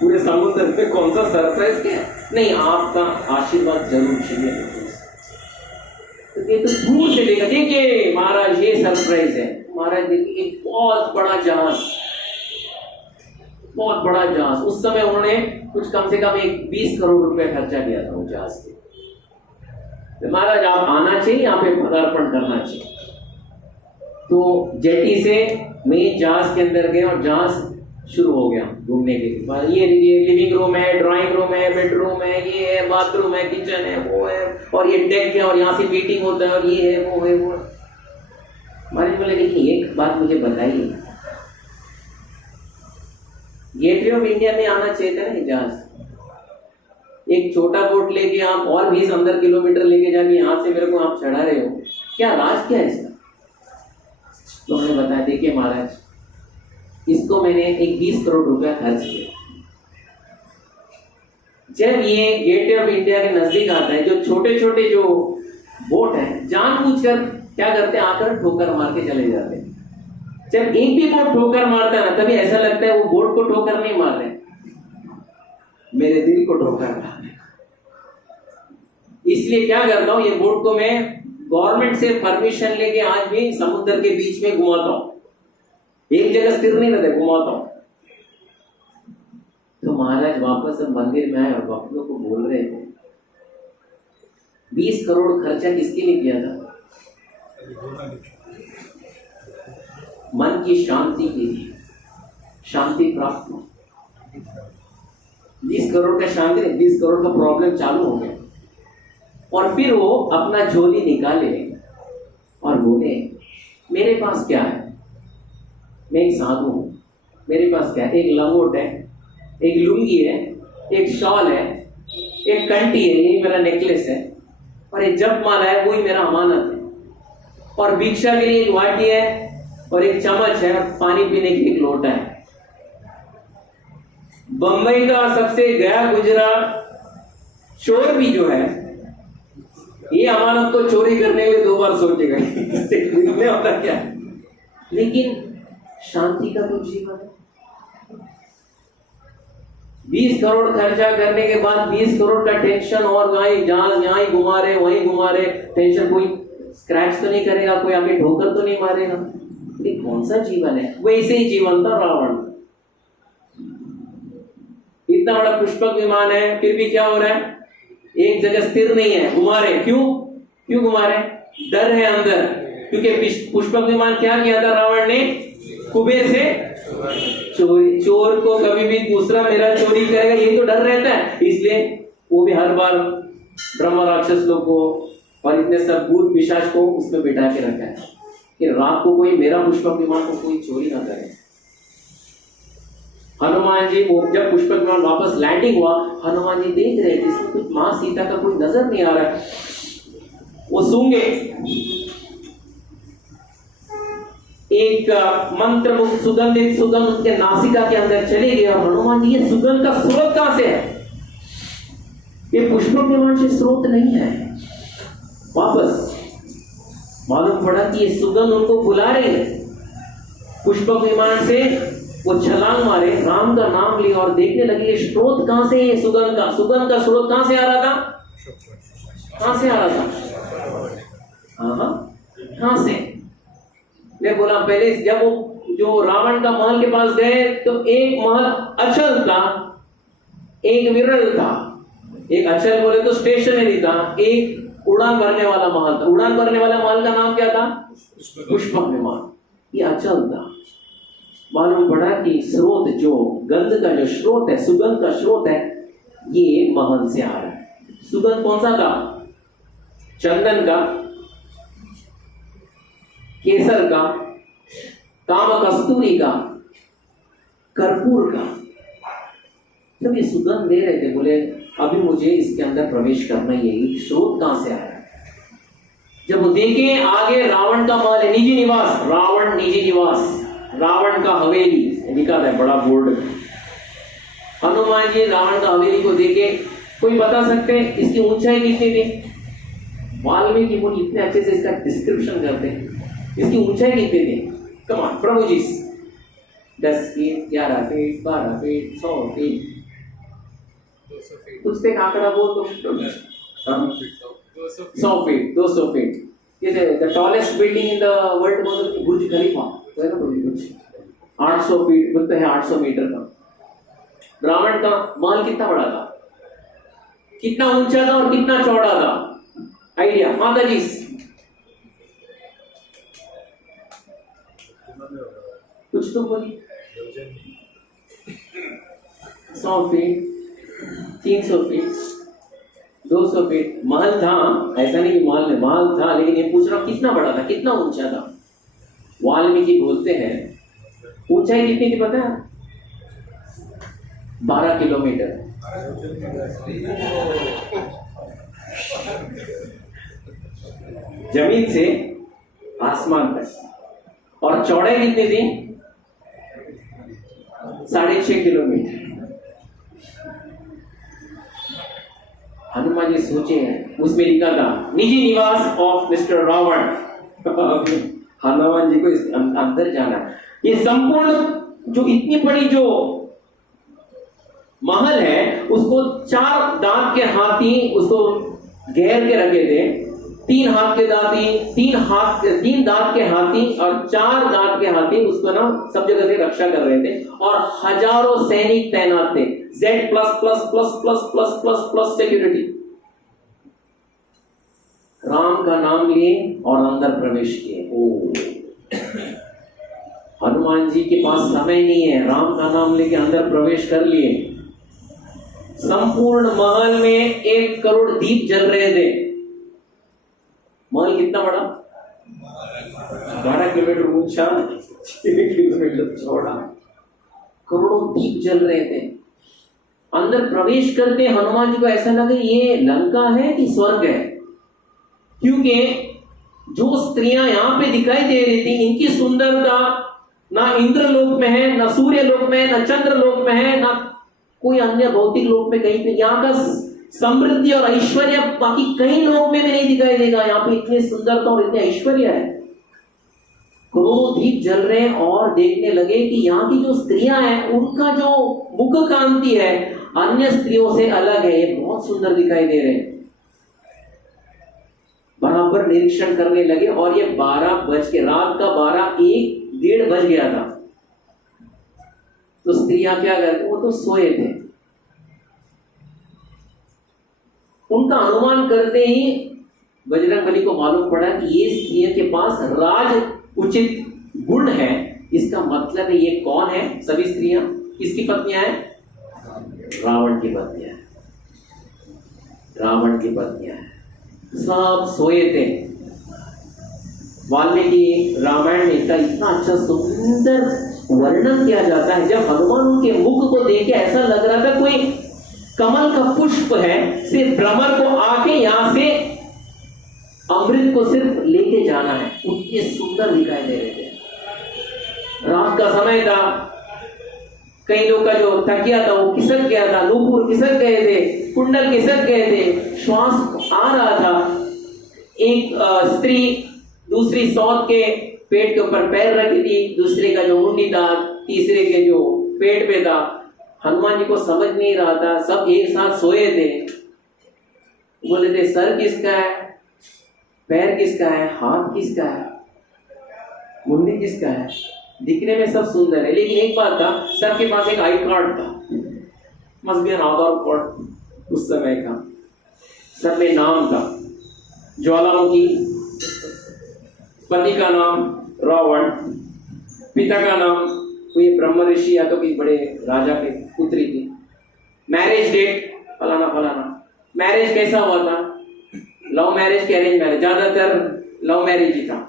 पूरे समुद्र में कौन सा सरप्राइज? क्या? नहीं, आपका आशीर्वाद जरूर चाहिए। तो ये तो दूर से देखा, देखिए महाराज ये सरप्राइज है। महाराज देखिए एक बहुत बड़ा जहाज। उस समय उन्होंने कुछ कम से कम 20 करोड़ रुपए खर्चा किया था उस जहाज के। तो महाराज आप आना चाहिए, यहाँ पे पदार्पण करना चाहिए। तो जेटी से मैं जहाज के अंदर गए और जहाज शुरू हो गया घूमने के लिए। ये लिविंग रूम है, ड्राइंग रूम है, बेडरूम है, ये है, बाथरूम है, किचन है, वो है, और ये डेक है, और यहाँ से मीटिंग होता है, और ये है, वो है, वो। महाराज बोले देखिए एक बात मुझे बताइए, गेटवे ऑफ इंडिया में आना चाहिए था ना ये जहाज। एक छोटा बोट लेके आप और 20 अंदर किलोमीटर लेके जाके यहाँ से मेरे को आप चढ़ा रहे हो, क्या राज क्या है इसका? तो उन्होंने बताया देखिए महाराज, इसको मैंने एक 20 करोड़ रुपया खर्च किया। जब ये गेटवे ऑफ इंडिया के नजदीक आता है, जो छोटे छोटे जो बोट है जानबूझकर क्या करते हैं, आकर ठोकर मार के चले जाते हैं। जब एक भी बोट ठोकर मारता है ना, तभी ऐसा लगता है वो बोट को ठोकर नहीं मार रहे, मेरे दिल को ठोकर मार रहे। इसलिए क्या करता हूं, ये बोट को मैं गवर्नमेंट से परमिशन लेके आज भी समुद्र के बीच में घुमाता हूं, एक जगह स्थिर नहीं रहता, घुमाता हूं। तो महाराज वापस अब मंदिर में आए और भक्तों को बोल रहे थे 20 करोड़ खर्चा किसके लिए किया था? मन की शांति के लिए, शांति प्राप्त हो। 20 करोड़ का शांति नहीं, 20 करोड़ का प्रॉब्लम चालू हो गया। और फिर वो अपना झोली निकाले और बोले मेरे पास क्या है, मैं एक साधु हूं, मेरे पास क्या है, एक लंगोट है, एक लुंगी है, एक शॉल है, एक कंठी है, यही मेरा नेकलेस है, और एक जप माला है, वही मेरा अमानत है, और भिक्षा के लिए एक वाटी है, और एक चम्मच है, और पानी पीने के लिए एक लोटा है। बंबई का सबसे गया गुजरा चोर भी जो है, ये अमानत को चोरी करने के लिए 2 बार सोचेगा इससे मिलने वाला क्या है। लेकिन शांति का तो जीवन है, 20 करोड़ खर्चा करने के बाद 20 करोड़ का टेंशन, और यहाँ ही घुमा रहे वहीं घुमा रहे, टेंशन, कोई स्क्रैच तो नहीं करेगा, कोई आके ठोकर तो नहीं मारेगा। ये कौन सा जीवन है? वैसे ही जीवन था रावण। इतना बड़ा पुष्पक विमान है, फिर भी क्या हो रहा है? एक जगह स्थिर नहीं है, घुमा रहे। क्यों घुमा रहे? डर है अंदर, क्योंकि पुष्पक विमान क्या किया था रावण ने? कुबेर से चोर को कभी भी दूसरा मेरा चोरी करेगा, ये तो डर रहता है, इसलिए वो भी हर बार ब्रह्म राक्षस लोग को और इतने सब भूत पिशाच को उसमें बिठा के रखा है कि रात को कोई मेरा पुष्पक विमान को कोई चोरी ना करे। हनुमान जी को जब पुष्पक विमान वापस लैंडिंग हुआ, हनुमान जी देख रहे थे इसमें कुछ मां सीता का कोई नजर नहीं आ रहा है। वो सूंघे, एक मंत्र मुक्त सुगंधित सुगंध उनके नासिका के अंदर चले गए, और हनुमान जी ये सुगंध का स्रोत कहां से है? ये पुष्पक विमान से स्रोत नहीं है। वापस मालूम पड़ा कि ये सुगंध उनको बुला रही है। पुष्पक विमान से वो छलांग मारे, राम का नाम लिया और देखने लगे स्रोत कहां से है। सुगंध का स्रोत कहां से आ रहा था? कहां से आ रहा था? कहां से? ने बोला पहले जब वो जो रावण का महल के पास गए तो एक महल अचल था, एक विरल था। एक अचल बोले तो स्टेशनरी था, एक उड़ान भरने वाला महल था। उड़ान भरने वाला महल का नाम क्या था? पुष्पक विमान। ये अचल था। मालूम पड़ा कि स्रोत, जो गंध का जो स्रोत है, सुगंध का स्रोत है, ये महल से आ रहा है। सुगंध कौन सा था? चंदन का, केसर का, काम कस्तूरी का, कर्पूर का। जब ये सुगंध दे रहे थे, बोले अभी मुझे इसके अंदर प्रवेश करना ही है। स्रोत कहां से आया? जब वो देखे आगे रावण का महल है, निजी निवास, रावण निजी निवास, रावण का हवेली लिखा था बड़ा बोर्ड। हनुमान जी रावण का हवेली को देखे, कोई बता सकते हैं इसकी ऊंचाई कितनी थी? वाल्मीकि मुनि इतने अच्छे से इसका डिस्क्रिप्शन करते हैं, इसकी ऊंचाई कितनी थी? कमान प्रभु जी, 10 feet, 11 feet, 12 feet, 100 feet, 200 feet, कुछ पे आंकड़ा बोल तो 100 फीट, 200 फीट। ये the tallest building in the world मतलब बुर्ज खलीफा, तो है ना बुर्ज, 800 फीट बोलते हैं, 800 मीटर का। रावण का महल कितना बड़ा था, कितना ऊंचा था और कितना चौड़ा था? आइडिया माता जी? कुछ तो बोलिए। 100 फीट, 300 फीट, 200 फीट महल था। ऐसा नहीं कि महल था, लेकिन ये पूछ रहा कितना बड़ा था, कितना ऊंचा था। वाल्मीकि बोलते हैं ऊंचाई कितनी थी पता है? 12 किलोमीटर। जमीन से आसमान तक। और चौड़ाई कितनी थी? 6.5 किलोमीटर। हनुमान जी सोचे, उसमें लिखा था निजी निवास ऑफ मिस्टर रावण। हनुमान जी को इस अंदर जाना। ये संपूर्ण जो इतनी बड़ी जो महल है, उसको 4 दांत के हाथी उसको घेर के रखे थे। 3 हाथ के दांती, 3 दांत के हाथी और 4 दांत के हाथी उसको ना सब जगह से रक्षा कर रहे थे, और हजारों सैनिक तैनात थे। Z+++++++ security. राम का नाम लिए और अंदर प्रवेश किए। हनुमान जी के पास समय नहीं है, राम का नाम लेके अंदर प्रवेश कर लिए। संपूर्ण महल में 1 करोड़ दीप जल रहे थे। महल कितना बड़ा? 12 किलोमीटर ऊंचा, 6 किलोमीटर चौड़ा, करोड़ों दीप जल रहे थे। अंदर प्रवेश करते हनुमान जी को ऐसा लगा ये लंका है कि स्वर्ग है, क्योंकि जो स्त्रियां यहाँ पे दिखाई दे रही थी, इनकी सुंदरता ना इंद्रलोक में है, ना सूर्य लोक में है, ना चंद्र लोक में है, ना कोई अन्य भौतिक लोक में कहीं पे। यहाँ का समृद्धि और ऐश्वर्य बाकी कई लोक में भी नहीं दिखाई देगा। यहाँ पे इतनी सुंदरता और इतने ऐश्वर्य है। करोड़ों दीप जल रहे हैं और देखने लगे कि यहाँ की जो स्त्रियां हैं, उनका जो मुख कांति है अन्य स्त्रियों से अलग है, ये बहुत सुंदर दिखाई दे रहे हैं। बराबर निरीक्षण करने लगे और ये 12 बज के, रात का 12, 1, 1:30 बज गया था। तो स्त्रियां क्या करती, वो तो सोए थे। उनका अनुमान करते ही बजरंगबली को मालूम पड़ा कि ये स्त्रियों के पास राज उचित गुण है। इसका मतलब है ये कौन है? सभी स्त्रियां किसकी पत्नियां हैं? रावण की पत्नियां हैं। रावण की पत्नियां हैं। सब सोए थे। वाल्मीकि रामायण में इसका इतना अच्छा सुंदर वर्णन किया जाता है। जब हनुमान उनके मुख को देखे ऐसा लग रहा था कोई कमल का पुष्प है, सिर्फ भ्रमर को आके यहां से अमृत को सिर्फ लेके जाना है, उतने सुंदर दिखाई दे रहे थे। रात का समय था, कई लोग का जो तकिया था वो खिसक गया था, नूपुर खिसक गए थे, कुंडल खिसक गए थे, श्वास आ रहा था। एक स्त्री दूसरी सौत के पेट के ऊपर पैर रखी थी, दूसरे का जो मुंडी था, तीसरे के जो पेट पे था। हनुमान जी को समझ नहीं रहा था, सब एक साथ सोए थे। बोले थे सर किसका है, पैर किसका है, हाथ किसका है, मुंडी किसका है। दिखने में सब सुंदर है, लेकिन एक बात था, सबके पास एक आई कार्ड था, must be an Aadhaar card उस समय का। सब में नाम था, ज्वालामुखी, पति का नाम रावण, पिता का नाम कोई ब्रह्म ऋषि या तो कोई बड़े राजा के पुत्री थी, मैरिज डेट फलाना फलाना, मैरिज कैसा हुआ था, लव मैरिज के अरेंज मैरिज, ज्यादातर लव मैरिज ही था।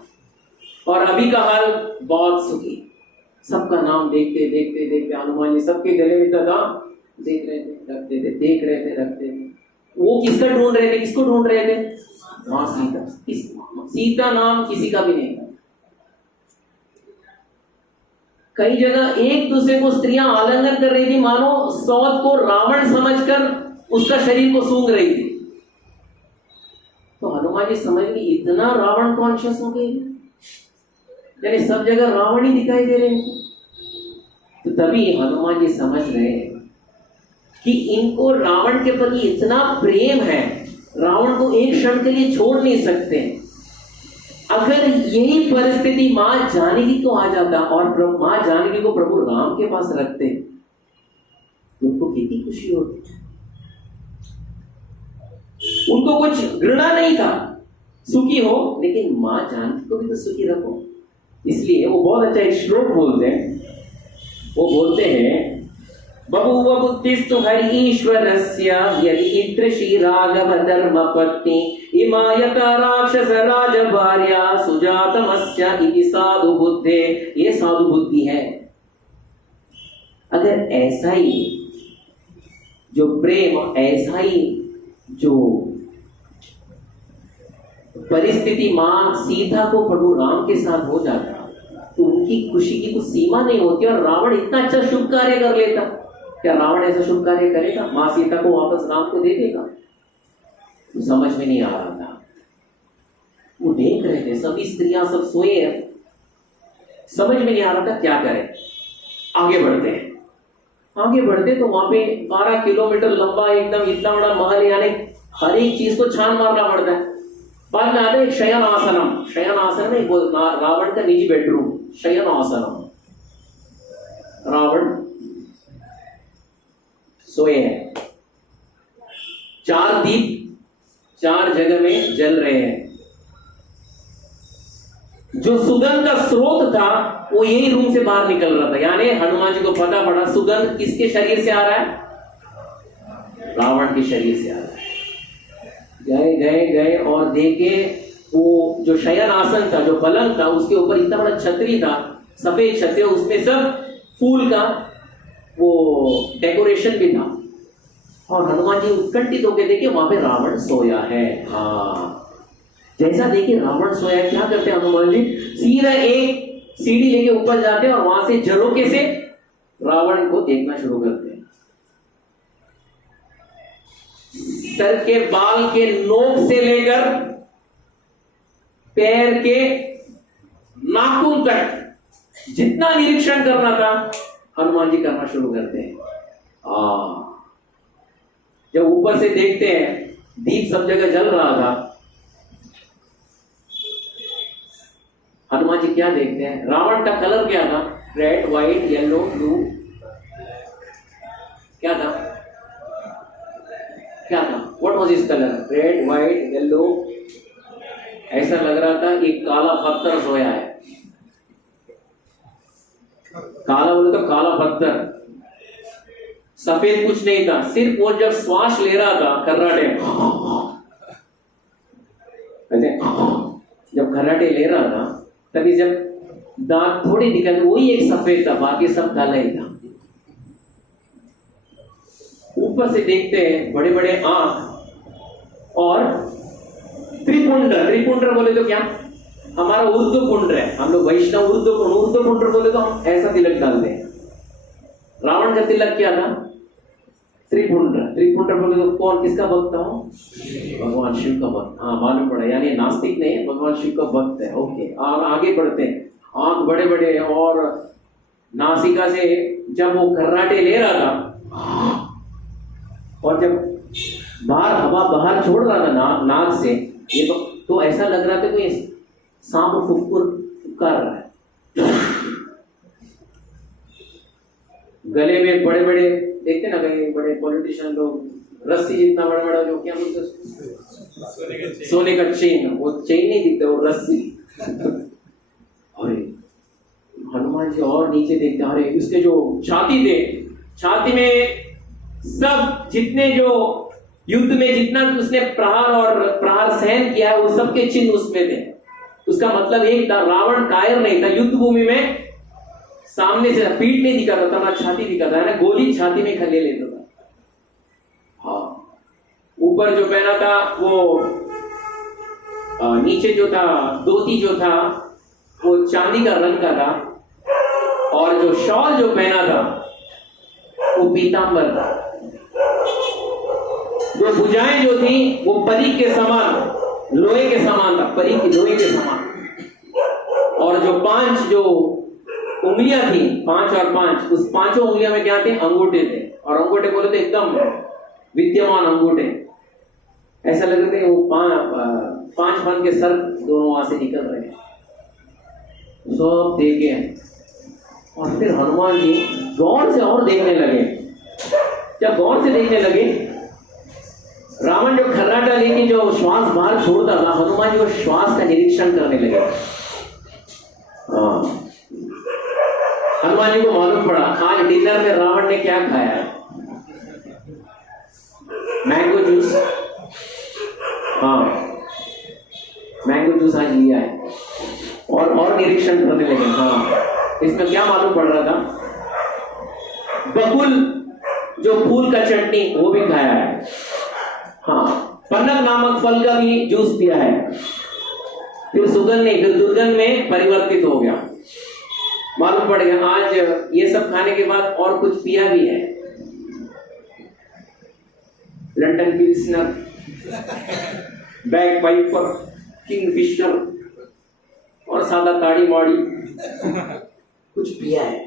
और अभी का हाल बहुत सुखी। सबका नाम देखते देखते देखते हनुमान जी सबके गले में था, देख रहे थे रखते थे, देख रहे थे रखते थे। वो किसका ढूंढ रहे थे, किसको ढूंढ रहे थे? मां सीता। सीता नाम किसी का भी नहीं था। कई जगह एक दूसरे को स्त्रियां आलिंगन कर रही थी, मानो सौत को रावण समझकर उसका शरीर को सूंघ रही थी। तो हनुमान जी समझ गए इतना रावण कॉन्शियस हो गए, यानी सब जगह रावण ही दिखाई दे रहे हैं। तो तभी हनुमान जी समझ रहे कि इनको रावण के प्रति इतना प्रेम है, रावण को एक क्षण के लिए छोड़ नहीं सकते। अगर यही परिस्थिति मां जानकी को आ जाता और मां जानकी को प्रभु राम के पास रखते तो उनको कितनी खुशी होती। उनको कुछ घृणा नहीं था, सुखी हो, लेकिन मां जानकी को भी तो सुखी रखो। इसलिए वो बहुत अच्छा एक श्लोक बोलते हैं। वो बोलते हैं बभूव बुद्धिस्तु हरि ईश्वरस्य यदि इत्रषि राघव धर्मपत्नी इमायता राक्षस राजभार्या सुजातमस्य इति साधु बुद्धे। ये साधु बुद्धि है। अगर ऐसा ही जो प्रेम, ऐसा ही जो परिस्थिति मां सीता को प्रभु राम के साथ हो जाता तो उनकी खुशी की कुछ सीमा नहीं होती। और रावण इतना अच्छा शुभ कार्य कर लेता, क्या रावण ऐसा शुभ कार्य करेगा? मां सीता को वापस राम को दे देगा? तो समझ में नहीं आ रहा था। वो देख रहे थे सभी स्त्रियां सब सोए हैं, समझ में नहीं आ रहा था क्या करें। आगे बढ़ते हैं, आगे बढ़ते तो वहां पे 12 किलोमीटर लंबा एकदम इतना बड़ा महल, यानी हर एक चीज को छान मारना पड़ता है। बाद में आता है शयन आसनम। शयन आसन में रावण का निजी बेडरूम, शयन आसनम। रावण सोए हैं, 4 दीप 4 जगह में जल रहे हैं। जो सुगंध का स्रोत था वो यही रूम से बाहर निकल रहा था, यानी हनुमान जी को पता पड़ा सुगंध किसके शरीर से आ रहा है? रावण के शरीर से आ रहा है। गए गए गए और देखे वो जो शयन आसन था, जो पलंग था, उसके ऊपर इतना बड़ा छतरी था, सफेद छतरी, उसमें सब फूल का वो डेकोरेशन भी था। और हनुमान जी उत्कंठित होकर देखे वहां पे रावण सोया है। हाँ, जैसा देखिए रावण सोया, क्या करते हैं हनुमान जी? सीधा एक सीढ़ी लेके ऊपर जाते हैं और वहां से झरोके से रावण को देखना शुरू करते हैं। सर के बाल के नोक से लेकर पैर के नाखून तक जितना निरीक्षण करना था हनुमान जी करना शुरू करते हैं। जब ऊपर से देखते हैं दीप सब जगह जल रहा था, हनुमान जी क्या देखते हैं? रावण का कलर क्या था? रेड, व्हाइट, येलो, ब्लू, क्या था? क्या था? What was his colour? Red, white, yellow. ऐसा लग रहा था एक काला पत्थर सोया है। काला बोले तो काला पत्थर, सफेद कुछ नहीं था। सिर्फ वो जब श्वास ले रहा था खर्राटे, जब खर्राटे ले रहा था तभी जब दांत थोड़ी दिखा तो वही एक सफेद था, बाकी सब काला ही था। ऊपर से देखते हैं बड़े बड़े आंख और त्रिपुंड्र। त्रिपुंड्र बोले तो क्या? हमारा ऊर्ध्वपुंड्र है, हम लोग वैष्णव ऊर्ध्वपुंड्र बोले तो हम ऐसा तिलक डालते हैं। रावण का तिलक क्या था? त्रिपुंड्र। त्रिपुंड्र बोले तो कौन, किसका भक्त था? भगवान शिव का भक्त। हाँ मालूम पड़ा, यानी नास्तिक नहीं है, भगवान शिव का भक्त है। ओके, और आगे बढ़ते हैं। आंख बड़े बड़े और नासिका से जब वो खर्राटे ले रहा था और जब बाहर हवा बाहर छोड़ रहा था नाक से, ये तो ऐसा लग रहा था कोई सांप फुफकार रहा है। गले में बड़े बड़े, देखते ना कहीं बड़े पॉलिटिशियन लोग, रस्सी जितना बड़ा बड़ा, जो क्या बोलते, सोने का चेन, वो चेन नहीं दिखता, वो रस्सी। अरे हनुमान जी और नीचे देखते, अरे उसके जो छाती थे, छाती में सब जितने जो युद्ध में जितना उसने प्रहार सहन किया है वो सबके चिन्ह उसमें थे। उसका मतलब एक था, रावण कायर नहीं था। युद्ध भूमि में सामने से पीठ नहीं दिखाता था, ना छाती दिखाता है ना, गोली छाती में खले लेता था। हाँ, ऊपर जो पहना था वो नीचे जो था धोती जो था वो चांदी का रंग का था, और जो शॉल जो पहना था वो पीतांबर था। जो भुजाएं जो थी वो परी के समान, लोहे के समान था, परी की लोहे के समान। और जो 5 जो उंगलियां थी, 5 और 5, उस 5 उंगलियों में क्या थे? अंगूठे थे। और अंगूठे बोले तो एकदम विद्यमान अंगूठे, ऐसा लग रहे थे वो 5 बन के सर दोनों वहां से निकल रहे हैं। सब देखे और फिर हनुमान जी गौर से और देखने लगे। जब गौर से देखने लगे, रावण जो खर्राटा लेके जो श्वास बाहर छोड़ता था, हनुमान जी वो श्वास का निरीक्षण करने लगे। हनुमान जी को मालूम पड़ा आज डिनर में रावण ने क्या खाया है, मैंगो जूस। हाँ, मैंगो जूस आज लिया है। और निरीक्षण करने लगे। हाँ, इसमें क्या मालूम पड़ रहा था? बकुल जो फूल का चटनी वो भी खाया है। हाँ, पन्नग नामक फल का भी जूस पिया है। फिर सुगंध नहीं, फिर दुर्गंध में परिवर्तित हो गया। मालूम पड़ गया आज ये सब खाने के बाद और कुछ पिया भी है। London pilsner, bag Piper, Kingfisher और सादा ताड़ी माड़ी कुछ पिया है।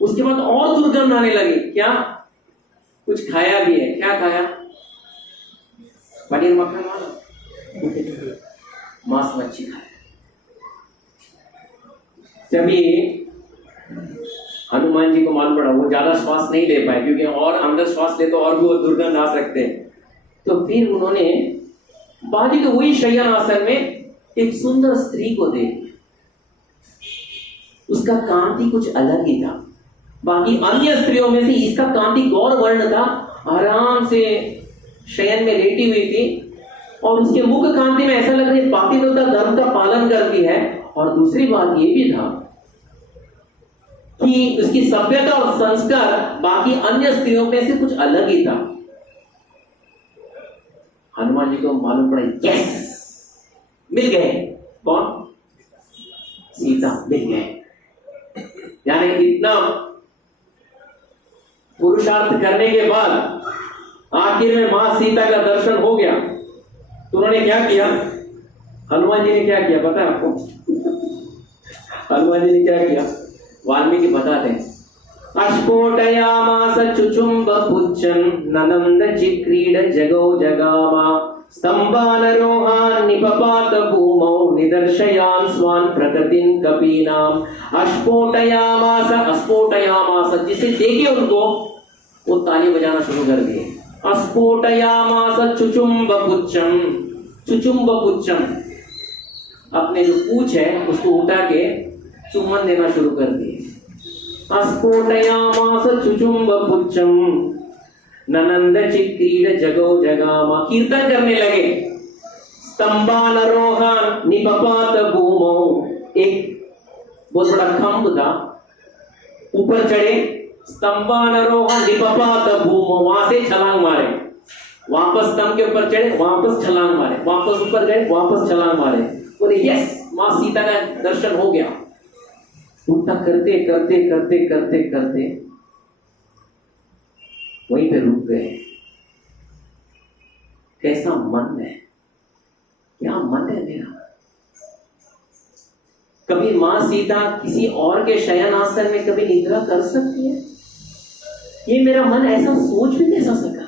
उसके बाद और दुर्गंध आने लगी। क्या? कुछ खाया भी है। क्या खाया? पनीर मक्खन वाला मांस मच्छी खाया। जब हनुमान जी को मालूम पड़ा, वो ज्यादा श्वास नहीं ले पाए, क्योंकि और अंदर श्वास ले तो और भी वो दुर्गंध आ सकते हैं। तो फिर उन्होंने बाजी के वही शयन आसन में एक सुंदर स्त्री को देखा। उसका कांति कुछ अलग ही था। बाकी अन्य स्त्रियों में से इसका कांति गौर वर्ण था। आराम से शयन में लेटी हुई थी और उसके मुख कांति में ऐसा लग रहा है पातिव्रता धर्म का पालन करती है। और दूसरी बात ये भी था कि उसकी सभ्यता और संस्कार बाकी अन्य स्त्रियों में से कुछ अलग ही था। हनुमान जी को मालूम पड़ा, यस, मिल गए। कौन? सीता मिल गए। यानी इतना पुरुषार्थ करने के बाद आखिर में मां सीता का दर्शन हो गया। तो उन्होंने क्या किया? हनुमान जी ने क्या किया पता है आपको? हनुमान जी ने क्या किया? वाल्मीकि बताते हैं। अस्फोटयामास चुचुम्ब पुच्छं ननन्द चिक्रीड जगौ जगामा स्तंभानरोहान् निपपात भूमौ निदर्शयान् स्वान् प्रकृतिं कपीनाम् अस्फोटयामास जिसे देखे उनको वो ताली बजाना शुरू कर दिए। अस्फोटयामास चुचुम्ब पुच्छम अपने जो पूछ है उसको उठा के चुम्बन देना शुरू कर दिए। अस्फोटयामास चुचुम्ब पुच्छम ननंद चिक्रीड जगो जगामा कीर्तन करने लगे। स्तंभानरोहान् निपपात भूमौ एक बहुत बड़ा खंभ था ऊपर चढ़े। स्तंभानरोहान् निपपात भूमौ वहां से छलांग मारे वापस स्तंभ के ऊपर चढ़े वापस छलांग मारे वापस ऊपर गए वापस छलांग मारे बोले यस मां सीता का दर्शन हो गया। उल्टा करते करते करते करते करते वहीं पे रुक गए। कैसा मन है, क्या मन है मेरा। कभी मां सीता किसी और के शयन आसन में कभी निद्रा कर सकती है? ये मेरा मन ऐसा सोच भी कैसा सका?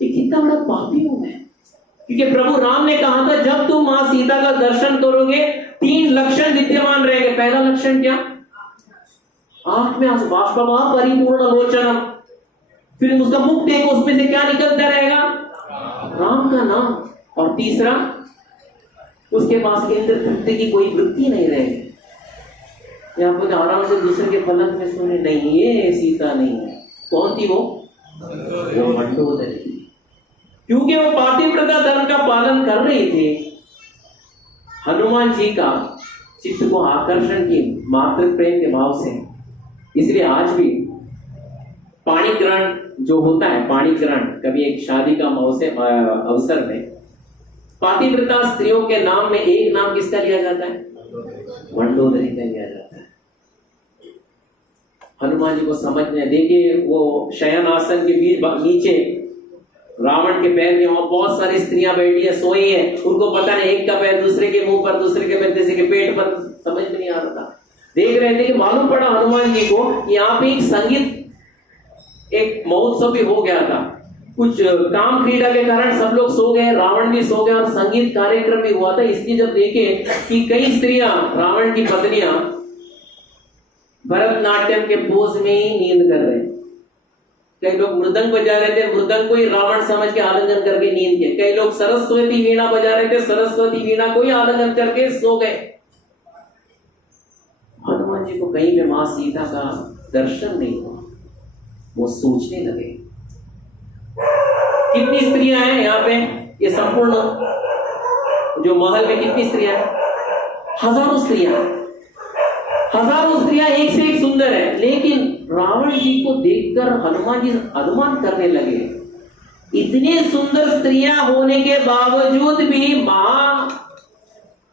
ये कितना बड़ा पापी हूं मैं। क्योंकि प्रभु राम ने कहा था जब तुम मां सीता का दर्शन करोगे 3 लक्षण विद्यमान रहेंगे। पहला लक्षण क्या? आंख में आंसू बाष्पमा परिपूर्ण लोचनम। फिर उसका मुख देखो उसमें से क्या निकलता रहेगा? राम का नाम। और तीसरा उसके पास इंद्र तृप्ति की कोई वृत्ति नहीं रहेगी। यहाँ पर आराम से दूसरे के पलंग में सुने नहीं ये सीता नहीं है। कौन थी वो मंडोदरी। क्योंकि वो पातिव्रता धर्म का पालन कर रही थी। हनुमान जी का चित्त को आकर्षण की मातृ प्रेम के भाव से। इसलिए आज भी पाणी ग्रहण जो होता है, पाणी ग्रहण कभी एक शादी का अवसर में पातिव्रता स्त्रियों के नाम में एक नाम किसका लिया जाता है? मंडोदरी का लिया जाता है। हनुमान जी को समझ में देखिए वो शयन आसन के नीचे रावण के पैर में वहां बहुत सारी स्त्रियां बैठी है सोई है। उनको पता नहीं एक का पैर दूसरे के मुंह पर दूसरे के पैर तीसरे के पेट पर समझ में नहीं आ रहा था। देख रहे थे कि मालूम पड़ा हनुमान जी को कि यहाँ पे एक संगीत एक महोत्सव भी हो गया था। कुछ काम क्रीड़ा के कारण सब लोग सो गए, रावण भी सो गया और संगीत कार्यक्रम भी हुआ था। इसलिए जब देखे कि कई स्त्रियां रावण की पत्नियां भरतनाट्यम के पोज में ही नींद कर रहे, कई लोग मृदंग बजा रहे थे, मृदंग को ही रावण समझ के आलिंगन करके नींद के, कई लोग सरस्वती वीणा बजा रहे थे, सरस्वती वीणा को ही आलिंगन करके सो गए। हनुमान जी को कहीं भी मां सीता का दर्शन नहीं हुआ। वो सोचने लगे कितनी स्त्रियां हैं यहाँ पे, ये संपूर्ण जो महल में कितनी स्त्रियां हैं? हजारों स्त्रियां एक से एक सुंदर है। लेकिन रावण जी को देखकर हनुमान जी अनुमान करने लगे इतने सुंदर स्त्रियां होने के बावजूद भी मां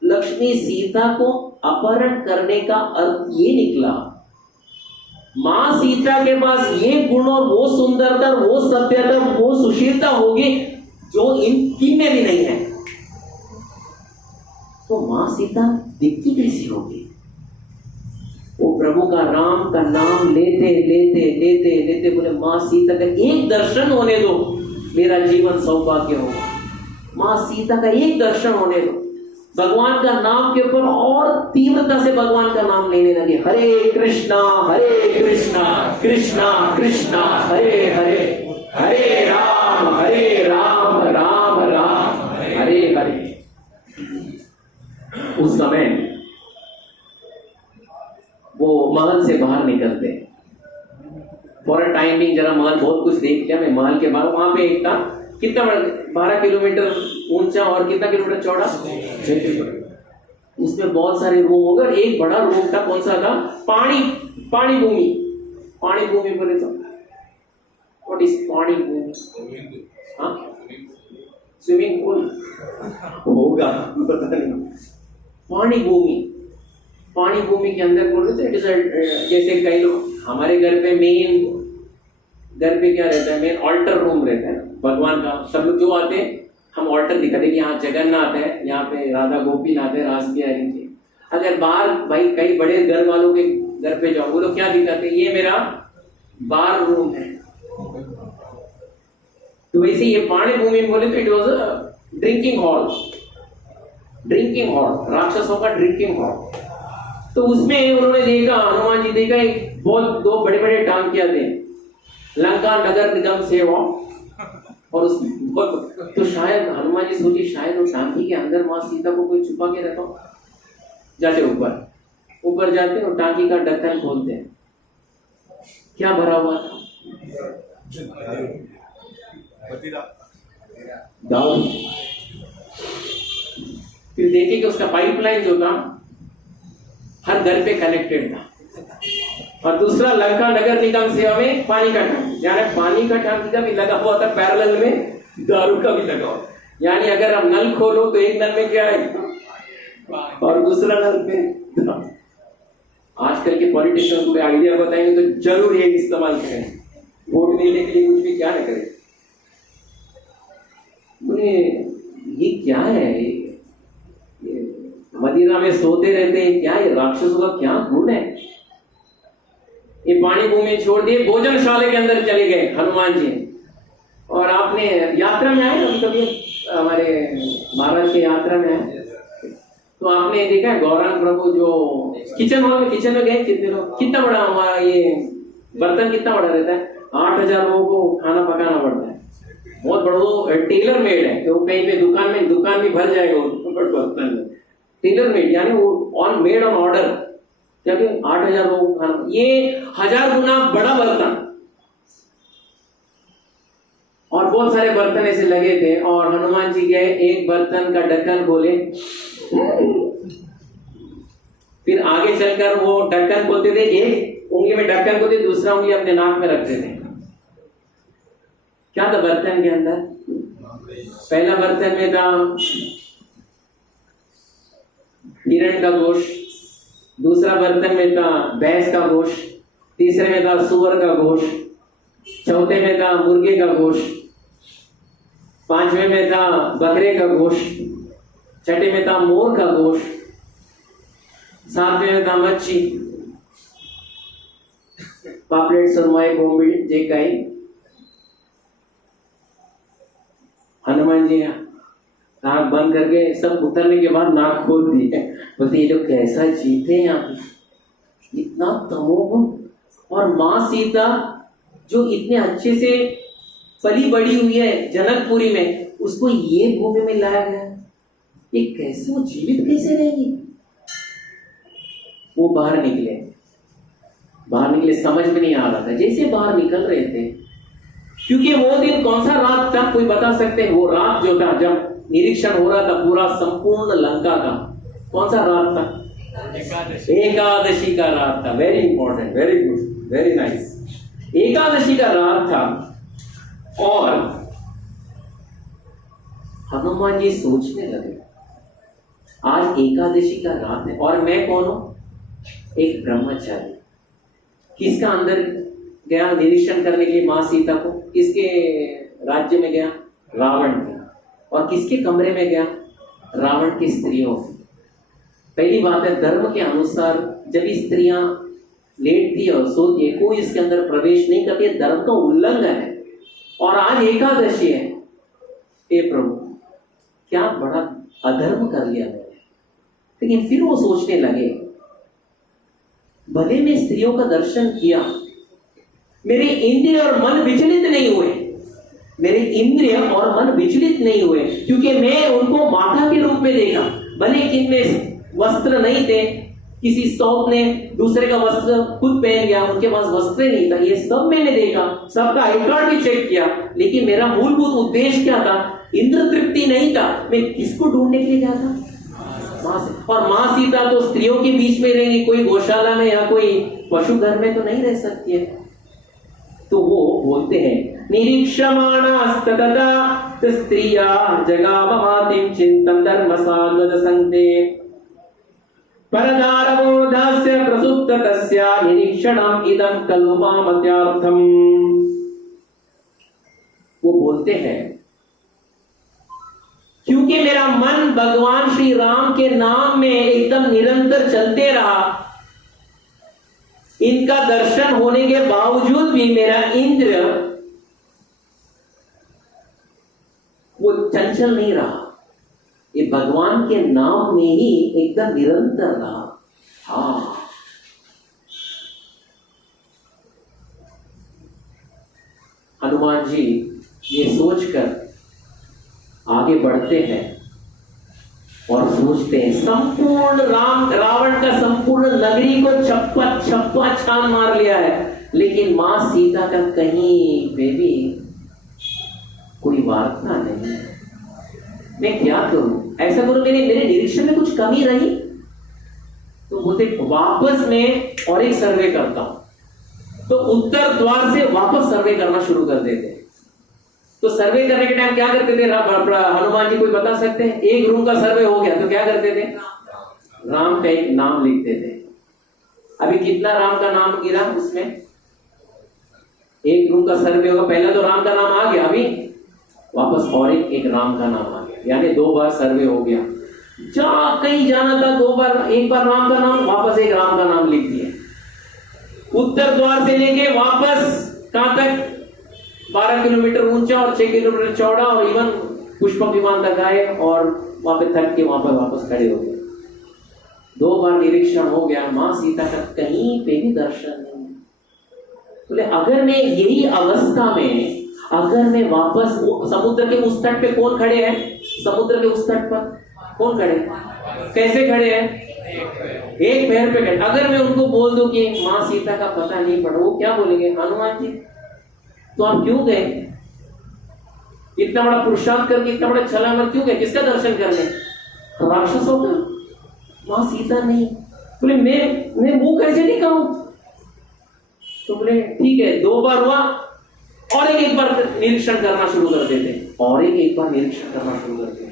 लक्ष्मी सीता को अपहरण करने का अर्थ ये निकला मां सीता के पास ये गुण और वो सुंदरता वो सभ्यता वो सुशीलता होगी जो इनकी में भी नहीं है। तो मां सीता दिखती कैसी होगी? वो प्रभु का राम का नाम लेते लेते लेते लेते बोले मां सीता का एक दर्शन होने दो, मेरा जीवन सौभाग्य होगा। मां सीता का एक दर्शन होने दो। भगवान का नाम के ऊपर और तीव्रता से भगवान का नाम लेने लगे। हरे कृष्णा कृष्णा कृष्णा हरे हरे, हरे राम राम राम हरे हरे। उस समय वो महल से बाहर निकलते। फॉर अ टाइम भी जरा महल बहुत कुछ देख लिया मैं महल के बाहर। वहां पे एक था कितना बड़ा 12 किलोमीटर ऊंचा और कितना किलोमीटर चौड़ा 6 किलोमीटर। उसमें बहुत सारे रूम होंगे और एक बड़ा रूम था। कौन सा था? पानी भूमि बोले तो व्हाट इज पानी भूमि? स्विमिंग पूल होगा पता नहीं। पानी भूमि के अंदर बोल रहे थे जैसे कई लोग हमारे घर पे घर पे क्या रहता है? मेन ऑल्टर रूम रहता है भगवान का। सब लोग जो आते हैं हम ऑल्टर दिखाते कि यहाँ जगन्नाथ है, यहाँ पे राधा गोपीनाथ है, रास बिहारी जी। अगर बाहर भाई कई बड़े घर वालों के घर पे जाओ वो लोग क्या दिखाते? ये मेरा बार रूम है। तो वैसे ये पाणी भूमि में बोले तो it was a drinking hall, राक्षसों का ड्रिंकिंग हॉल। तो उसमें उन्होंने देखा, हनुमान जी देखा, एक बहुत दो बड़े बड़े टांकियां थे, लंका नगर निगम सेवा, और उसमें बहुत, तो शायद हनुमान जी सोची शायद वो टांकी के अंदर माँ सीता को कोई छुपा के रखा। जाते ऊपर जाते और टांकी का ढक्कन खोलते हैं, क्या भरा हुआ था? दाऊद। फिर देखे कि उसका पाइपलाइन जो था हर घर पे कनेक्टेड था, और दूसरा लंका नगर निगम सेवा में पानी का टैंक, यानी पानी का टैंक का भी लगा हुआ था, पैरेलल में दारू का भी लगा हुआ। यानी अगर आप नल खोलो तो एक नल में क्या है और दूसरा नल पे। आजकल के पॉलिटिशियंस को आइडिया बताएंगे तो जरूर ये इस्तेमाल करें, वोट मिलने के लिए कुछ भी क्या न करें। ये क्या है, ये मदिरा में सोते रहते हैं, क्या है राक्षसों का क्या गुण है? ये पानी भूमि छोड़ दिए, भोजनशाला के अंदर चले गए हनुमान जी। और आपने यात्रा में आए कभी हमारे महाराज के यात्रा में आए तो आपने देखा है गौरांग प्रभु जो किचन में गए, कितने लोग, कितना बड़ा हमारा ये बर्तन कितना बड़ा रहता है, 8000 लोगों को खाना पकाना पड़ता है, बहुत बड़ा। वो टेलर मेड है, तो कहीं पे दुकान में भर जाएगा बर्तन में, टेलर मेड यानी वो मेड ऑन ऑर्डर, क्या 8000 लोगों को खाना, ये 1000 गुना बड़ा बर्तन, और बहुत सारे बर्तन ऐसे लगे थे। और हनुमान जी गए, एक बर्तन का ढक्कन खोले, फिर आगे चलकर वो ढक्कन खोलते थे, एक उंगली में ढक्कन खोलते, दूसरा उंगली अपने नाक में रखते थे। क्या था बर्तन के अंदर? पहला बर्तन में था हिरण का गोश्त, दूसरा बर्तन में था भैंस का गोश्त, तीसरे में था सुअर का गोश्त, चौथे में था मुर्गे का गोश्त, पांचवें में था बकरे का गोश्त, छठे में था मोर का गोश्त, सातवें में था मच्छी, पापलेट, सुरमई, बोंबिल, जे कई। हनुमान जी नाक बंद करके सब उतरने के बाद नाक खोल दिए, बोलते ये लोग कैसा जीते हैं यहाँ पे, इतना तमोगुण। और माँ सीता जो इतने अच्छे से पली बड़ी हुई है जनकपुरी में, उसको ये भूमि में लाया गया, ये कैसे, वो जीवित कैसे रहेगी? वो बाहर निकले, समझ में नहीं आ रहा था। जैसे बाहर निकल रहे थे, क्योंकि वो दिन कौन सा रात था कोई बता सकते हैं? वो रात जो था जब निरीक्षण हो रहा था पूरा संपूर्ण लंका का, कौन सा रात था? एकादशी का रात था। Very important, very good, very nice. Ekadashi का रात था और हनुमान जी सोचने लगे आज एकादशी का रात है और मैं कौन हूं? एक ब्रह्मचारी। किसका अंदर गया निरीक्षण करने के लिए मां सीता को? किसके राज्य में गया? रावण के। और किसके कमरे में गया? रावण की स्त्रियों। पहली बात है, धर्म के अनुसार जब स्त्रियां लेटती और सोती है, कोई इसके अंदर प्रवेश नहीं करती है, धर्म का उल्लंघन है। और आज एकादशी है, हे प्रभु क्या बड़ा अधर्म कर लिया मैंने। लेकिन फिर वो सोचने लगे, भले में स्त्रियों का दर्शन किया, मेरे इंद्रिय और मन विचलित नहीं हुए, मेरे इंद्रिय और मन विचलित नहीं हुए, क्योंकि मैं उनको माता के रूप में देखा। भले कि इनमें वस्त्र नहीं थे, किसी सौत ने दूसरे का वस्त्र खुद पहन लिया, उनके पास वस्त्र नहीं था, ये सब मैंने देखा, सबका आई कार्ड भी चेक किया, लेकिन मेरा मूलभूत उद्देश्य क्या था? इंद्र तृप्ति नहीं था। मैं किसको ढूंढने के लिए गया था? मां से। और मां सीता तो स्त्रियों के बीच में रहेंगी, कोई गौशाला में या कोई पशु घर में तो नहीं रह सकती है। तो वो बोलते हैं, निरीक्षमाणास्ततता स्त्रिया जगावमातिं चिंतन धर्मसाध्वज संते परदारबोधस्य प्रसुप्ततस्या निरीक्षणम् इदं खलु मामत्यार्थम्। वो बोलते हैं, क्योंकि मेरा मन भगवान श्री राम के नाम में एकदम निरंतर चलते रहा, इनका दर्शन होने के बावजूद भी मेरा इंद्र वो चंचल नहीं रहा, ये भगवान के नाम में ही एकदम निरंतर रहा। हाँ, हनुमान जी ये सोचकर आगे बढ़ते हैं और सोचते हैं संपूर्ण रावण का संपूर्ण नगरी को छप्पा छान मार लिया है, लेकिन मां सीता का कहीं पे भी कोई वार्ता नहीं है। मैं क्या करूं, ऐसा करूं मेरे निरीक्षण में कुछ कमी रही तो बोलते वापस में और एक सर्वे करता हूं। तो उत्तर द्वार से वापस सर्वे करना शुरू कर देते। तो सर्वे करने के टाइम क्या करते थे हनुमान जी, कोई बता सकते हैं? एक रूम का सर्वे हो गया तो क्या करते थे? राम का एक नाम लिखते थे। अभी कितना राम का नाम गिरा उसमें? एक रूम का सर्वे होगा, पहला तो राम का नाम आ गया, अभी वापस और एक राम का नाम आ गया, यानी 2 बार सर्वे हो गया। जहां कहीं जाना था 2 बार, एक बार राम का नाम, वापस एक राम का नाम लिख दिया। उत्तर द्वार से लेके वापस कहां तक? 12 किलोमीटर ऊंचा और 6 किलोमीटर चौड़ा, और इवन पुष्पक विमान तक आए और वहां पे थक के वहां पर वापस खड़े हो गए। 2 बार निरीक्षण हो गया, मां सीता का कहीं पे भी दर्शन नहीं। बोले अगर मैं यही अवस्था में, अगर मैं वापस समुद्र के उस तट पे कौन खड़े हैं? समुद्र के उस तट पर कौन खड़े? कैसे खड़े हैं? एक पैर पे खड़े। अगर मैं उनको बोल दूं कि मां सीता का पता नहीं पड़ा, वो क्या बोलेंगे? हनुमान जी तो आप क्यों गए? इतना बड़ा पुरुषार्थ करके, इतना बड़ा छलांग क्यों गए? किसका दर्शन करने? राक्षसों का? मां सीता नहीं। बोले मैं वो कैसे नहीं कहूं? तो बोले ठीक है, 2 बार हुआ और एक बार निरीक्षण करना शुरू कर देते, और एक बार निरीक्षण करना शुरू कर देते।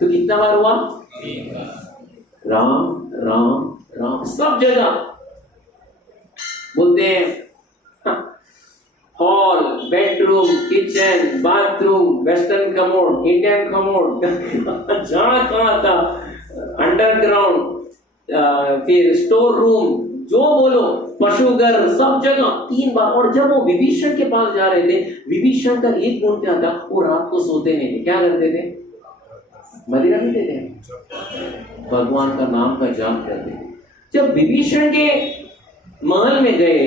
तो कितना बार हुआ? 3 बार। राम राम राम सब जगह बोलते हैं। Hall, bedroom, kitchen, bathroom, western commode, Indian commode, जहां कहां था, अंडरग्राउंड, फिर स्टोर रूम, जो बोलो, पशुघर, सब जगह 3 बार। और जब वो विभीषण के पास जा रहे थे, विभीषण का एक गुण क्या था? वो रात को सोते नहीं थे। क्या करते थे? मदिरा पीते थे, भगवान का नाम का जाप करते थे। जब विभीषण के महल में गए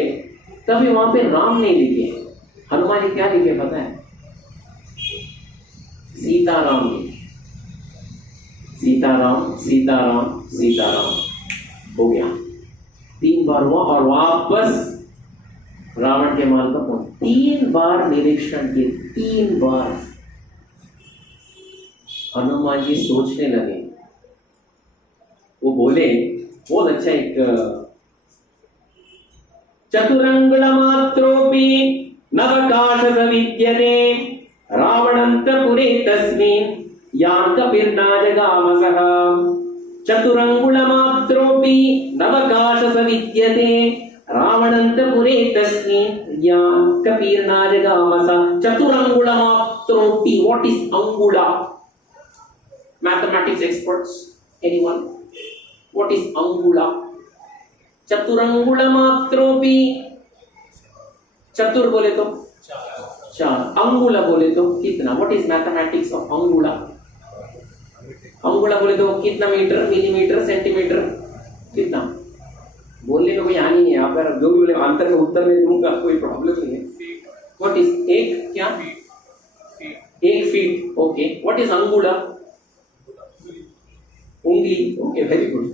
तभी वहां पे राम नहीं लिखे, हनुमान जी क्या लिखे पता है? सीताराम लिखे। सीताराम सीताराम सीताराम हो गया। 3 बार हुआ और वापस रावण के महल पर पहुंचे। 3 बार निरीक्षण किए, 3 बार। हनुमान जी सोचने लगे, वो बोले बहुत अच्छा एक चतुरंगुलमात्रोपि नवकाशस विद्यते रावणन्तपुरे तस्मिन् यान्कपिर्ना जगामसः। चतुरंगुलमात्रोपि नवकाशस विद्यते रावणन्तपुरे तस्मिन् यान्कपिर्ना जगामसः। चतुरंगुलमात्रोपि, what is angula? Mathematics experts, anyone? What is angula? चतुरंगुलमात्रोपि, चतुर बोले तो 4, अंगुला बोले तो कितना? व्हाट इज मैथमेटिक्स ऑफ अंगुला? अंगुला बोले तो कितना मीटर, मिलीमीटर, सेंटीमीटर, कितना? बोलने में कोई हानि नहीं है, आप जो भी बोले आंसर में उत्तर में दूंगा, कोई प्रॉब्लम नहीं है। व्हाट इज एक क्या? 1 फीट। ओके, व्हाट इज अंगुला? उंगली। ओके, वेरी गुड,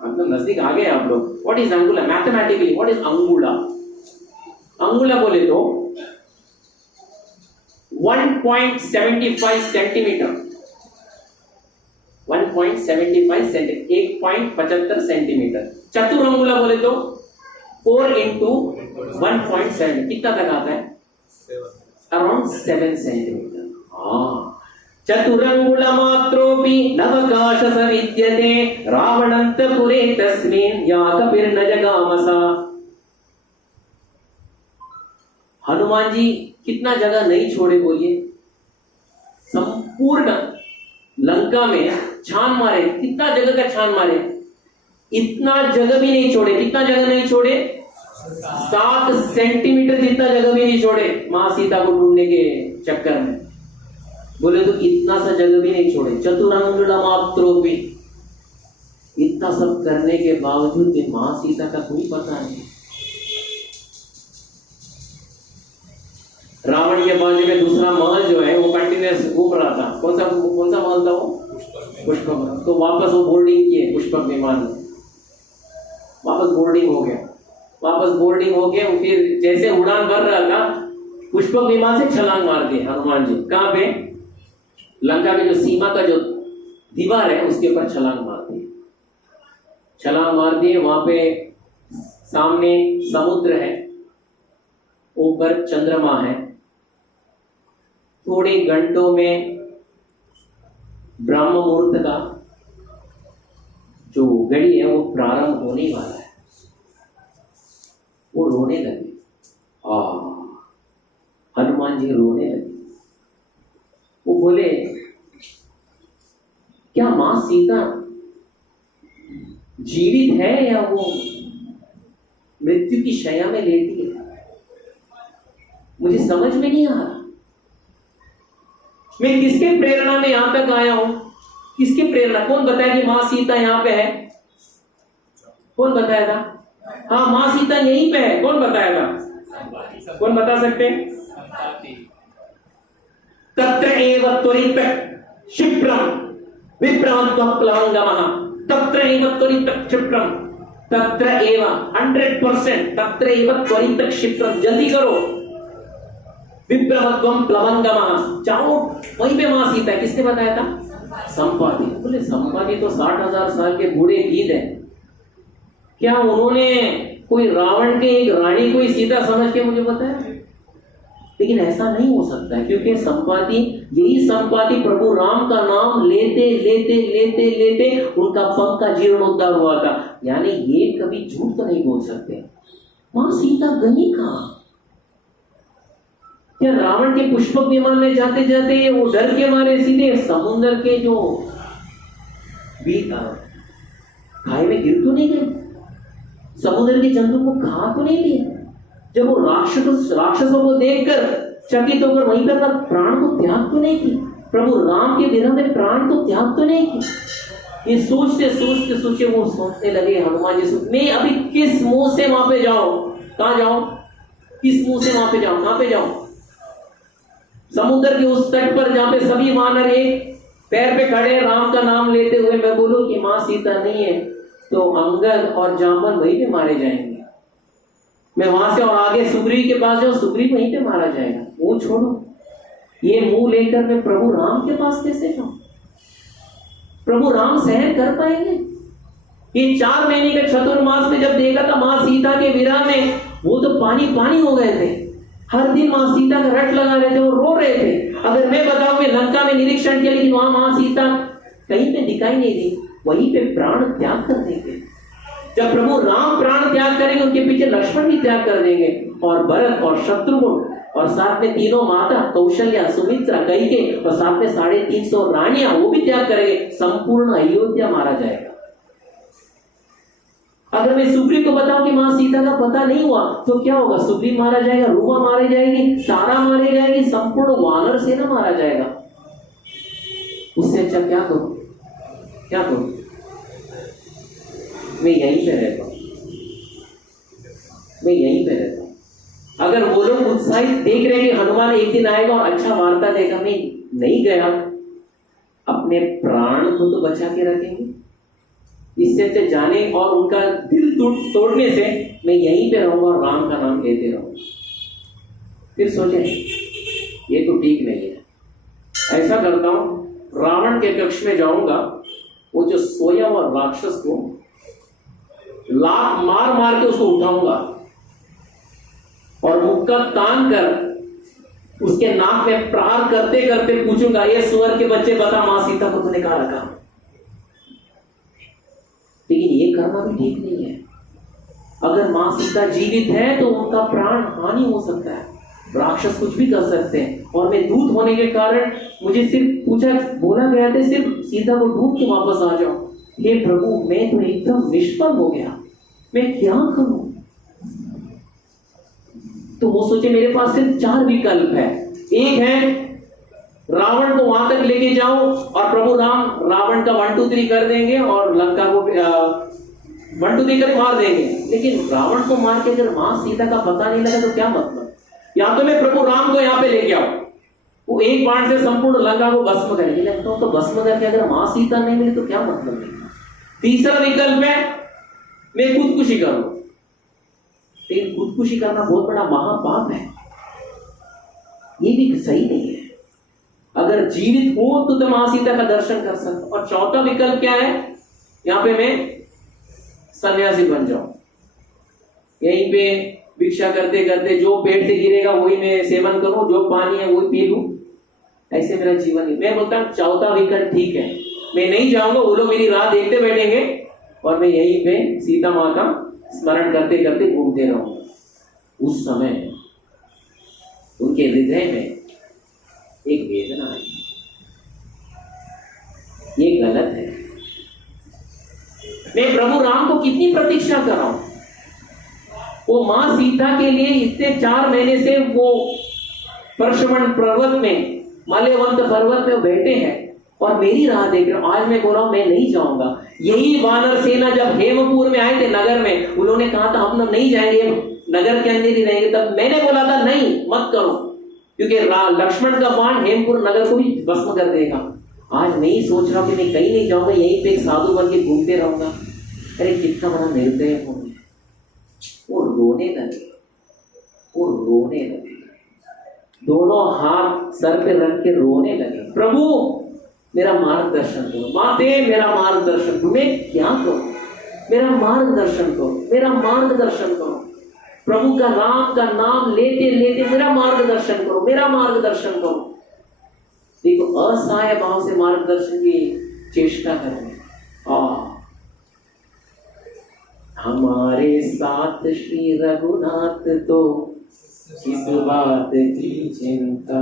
मतलब नजदीक आ गए आप लोग। व्हाट इज अंगुला? मैथमेटिकली व्हाट इज अंगुला? अंगुला बोले तो 1.75 सेंटीमीटर, 1.75 सेंटीमीटर, 1.75 सेंटीमीटर। चतुरंगुला बोले तो 4 into 1.7, कितना तक आता है? Around 7 centimetre. हाँ, चतुरंगुलमात्रोपि नवकाशस विद्यते रावणन्तपुरे तस्मिन् याकपिर्न जगामसः। हनुमान जी कितना जगह नहीं छोड़े बोलिए? संपूर्ण लंका में छान मारे। कितना जगह का छान मारे? इतना जगह भी नहीं छोड़े। कितना जगह नहीं छोड़े? 7 सेंटीमीटर जितना जगह भी नहीं छोड़े मां सीता को ढूंढने के चक्कर में। बोले तो इतना सा जगह भी नहीं छोड़े। चतुरंगुलमात्रोपि, इतना सब करने के बावजूद भी मां सीता का कोई पता नहीं। रावण के बाजू में दूसरा महल जो है वो कंटिन्यूस घूम रहा था। कौन सा महल था वो? पुष्पक। तो वापस वो बोर्डिंग किए पुष्पक विमान में, वापस बोर्डिंग हो गया। फिर जैसे उड़ान भर रहा था पुष्पक विमान से छलांग मार दी हनुमान जी। कहाँ पे? लंका के जो सीमा का जो दीवार है उसके ऊपर छलांग मार दिए। वहां पे सामने समुद्र है, ऊपर चंद्रमा है। थोड़े घंटों में ब्रह्म मुहूर्त का जो घड़ी है वो प्रारंभ होने वाला है। वो रोने लगे, हनुमान जी रोने लगे। वो बोले, क्या मां सीता जीवित है या वो मृत्यु की शैया में लेटी है? मुझे समझ में नहीं आ रहा। मैं किसके प्रेरणा में यहां तक आया हूं? किसके प्रेरणा? कौन बताया कि मां सीता यहां पे है? कौन बताया था? हाँ, मां सीता यहीं पे है। कौन बताया था? कौन बता सकते? तत्र एव त्वरित क्षिप्रम विभ्रांतं प्लवंगमः। तत्र एव त्वरित क्षिप्रम, तत्र एव 100%, तत्र एव त्वरित क्षिप्रम, जल्दी करो। विभ्रमत्वं प्लवंगमः, जाओ वहीं पे मां सीता है। किसने बताया था? संपाति। बोले संपाति तो 60,000 साल के बूढ़े गीत है, क्या उन्होंने कोई रावण के एक रानी को ही सीता समझ के मुझे बताया? लेकिन ऐसा नहीं हो सकता है, क्योंकि यही संपाति प्रभु राम का नाम लेते लेते लेते लेते उनका पंख का जीर्णोद्धार हुआ था। यानी ये कभी झूठ तो नहीं बोल सकते। मां सीता गई कहां? क्या रावण के पुष्पक विमान में जाते जाते वो डर के मारे सीधे समुद्र के जो खाई में गिर तो नहीं गए? समुद्र के जंतु को खा तो नहीं लिया? जब वो राक्षसों को देखकर चकित होकर वहीं पर अपना प्राण को त्याग तो नहीं की? प्रभु राम के विरह में प्राण तो त्याग तो नहीं की? ये सोचते सोचते सोचे वो सोचने लगे हनुमान जी, मैं अभी किस मुंह से वहां पे जाऊं? कहां जाऊं? किस मुंह से वहां पे जाऊं? कहां पे जाऊं? समुद्र के उस तट पर जहां पे सभी वानर एक पैर पे खड़े राम का नाम लेते हुए मैं बोलूं कि मां सीता नहीं है तो अंगद और जामन वहीं पे मारे जाएंगे। मैं वहां से और आगे सुग्रीव के पास जाऊं, सुग्रीव वहीं पे मारा जाएगा। वो छोड़ो, ये मुंह लेकर मैं प्रभु राम के पास कैसे जाऊं? प्रभु राम सहन कर पाएंगे? ये 4 महीने के चतुर्मास में जब देखा था मां सीता के विरह में, वो तो पानी पानी हो गए थे। हर दिन मां सीता का रट लगा रहे थे, वो रो रहे थे। अगर मैं बताऊं मैं लंका में निरीक्षण किया, लेकिन वहां मां सीता कहीं पे दिखाई नहीं दी, वहीं पे प्राण त्याग कर देंगे। जब प्रभु राम प्राण त्याग करेंगे, उनके पीछे लक्ष्मण भी त्याग कर देंगे, और भरत और शत्रुघ्न, और साथ में तीनों माता कौशल्या, सुमित्रा, कैकेयी, और साथ में 350 रानियां, वो भी त्याग करेंगे। संपूर्ण अयोध्या मारा जाएगा। अगर मैं सुग्रीव को बताऊं कि मां सीता का पता नहीं हुआ तो क्या होगा? सुग्रीव मारा जाएगा, रूमा मारी जाएगी, तारा मारी जाएगी, संपूर्ण वानर सेना मारा जाएगा। उससे अच्छा क्या करूं? क्या करूं? मैं यहीं पे रहता हूं, मैं यहीं पे रहता हूं। अगर वो लोग उत्साहित देख रहे कि हनुमान एक दिन आएगा और अच्छा वार्ता देगा, मैं नहीं गया, अपने प्राण को तो बचा के रखेंगे। इससे अच्छे जाने और उनका दिल तोड़ने से मैं यहीं पे रहूंगा और राम का नाम लेते रहूंगा। फिर सोचे ये तो ठीक नहीं है। ऐसा करता हूं, रावण के कक्ष में जाऊंगा, वो जो सोया हुआ राक्षस को लात मार मार के उसको उठाऊंगा और मुक्का तान कर उसके नाक में प्रहार करते करते पूछूंगा, ये सुअर के बच्चे बता मां सीता को तूने कहां रखा? लेकिन ये करना भी ठीक नहीं है। अगर मां सीता जीवित है तो उनका प्राण हानि हो सकता है, राक्षस कुछ भी कर सकते हैं। और मैं दूत होने के कारण मुझे सिर्फ बोला गया था सिर्फ सीता को ढूंढ के वापस आ जाओ। हे प्रभु, मैं तो एकदम निष्फल हो गया, मैं क्या करूं? तो वो सोचे मेरे पास सिर्फ 4 विकल्प है। एक है रावण को वहां तक लेके जाओ और प्रभु राम रावण का 1 2 3 कर देंगे और लंका को 1 2 3 कर मार देंगे। लेकिन रावण को मार के अगर मां सीता का पता नहीं लगा तो क्या मतलब। या तो मैं प्रभु राम को यहाँ पे लेके आओ, वो एक बाण से संपूर्ण लंका को भस्म करेंगे, लगता हूं तो भस्म करके अगर मां सीता नहीं मिली तो क्या मतलब नहीं। तीसरा विकल्प है मैं खुदकुशी करूं, लेकिन खुदकुशी करना बहुत बड़ा महापाप है, ये भी सही नहीं है। अगर जीवित हूं तो मां सीता का दर्शन कर सकता। और चौथा विकल्प क्या है, यहां पे मैं सन्यासी बन जाऊं, यहीं पे भिक्षा करते करते जो पेट से गिरेगा वही मैं सेवन करूं, जो पानी है वही पी लूं, ऐसे मेरा जीवन है। मैं बोलता हूं चौथा विकल्प ठीक है, मैं नहीं जाऊंगा, वो लोग मेरी राह देखते बैठेंगे और मैं यहीं पे सीता मां का स्मरण करते करते घूमते रहूंगा। उस समय उनके हृदय में एक वेदना आई, ये गलत है। मैं प्रभु राम को कितनी प्रतीक्षा कर रहा हूं, वो मां सीता के लिए इतने 4 महीने से वो परशुमन पर्वत में, माल्यवंत पर्वत में बैठे हैं और मेरी राह देख रहे हो। आज मैं बोल रहा हूं मैं नहीं जाऊंगा। यही वानर सेना जब हेमपुर में आए थे नगर में, उन्होंने कहा था हम लोग नहीं जाएंगे, नगर के अंदर ही रहेंगे। तब मैंने बोला था नहीं मत करो, क्योंकि लक्ष्मण का बाण हेमपुर नगर को भी भस्म कर देगा। आज मैं ही सोच रहा हूं कि मैं कहीं नहीं जाऊंगा, यहीं पे एक साधु बन के घूमते रहूंगा। अरे कितना बड़ा निर्दय हूं मैं। वो रोने लगे, वो रोने लगे, दोनों हाथ सर पे रख के रोने लगे, प्रभु मेरा मार्गदर्शन करो, माते मेरा मार्गदर्शन करो, मैं क्या करूं, मेरा मार्गदर्शन करो, मेरा मार्गदर्शन करो। प्रभु का नाम लेते लेते मेरा मार्गदर्शन करो, मेरा मार्गदर्शन करो। देखो असहाय भाव से मार्गदर्शन की चेष्टा करें। हमारे साथ श्री रघुनाथ तो किस बात की चिंता,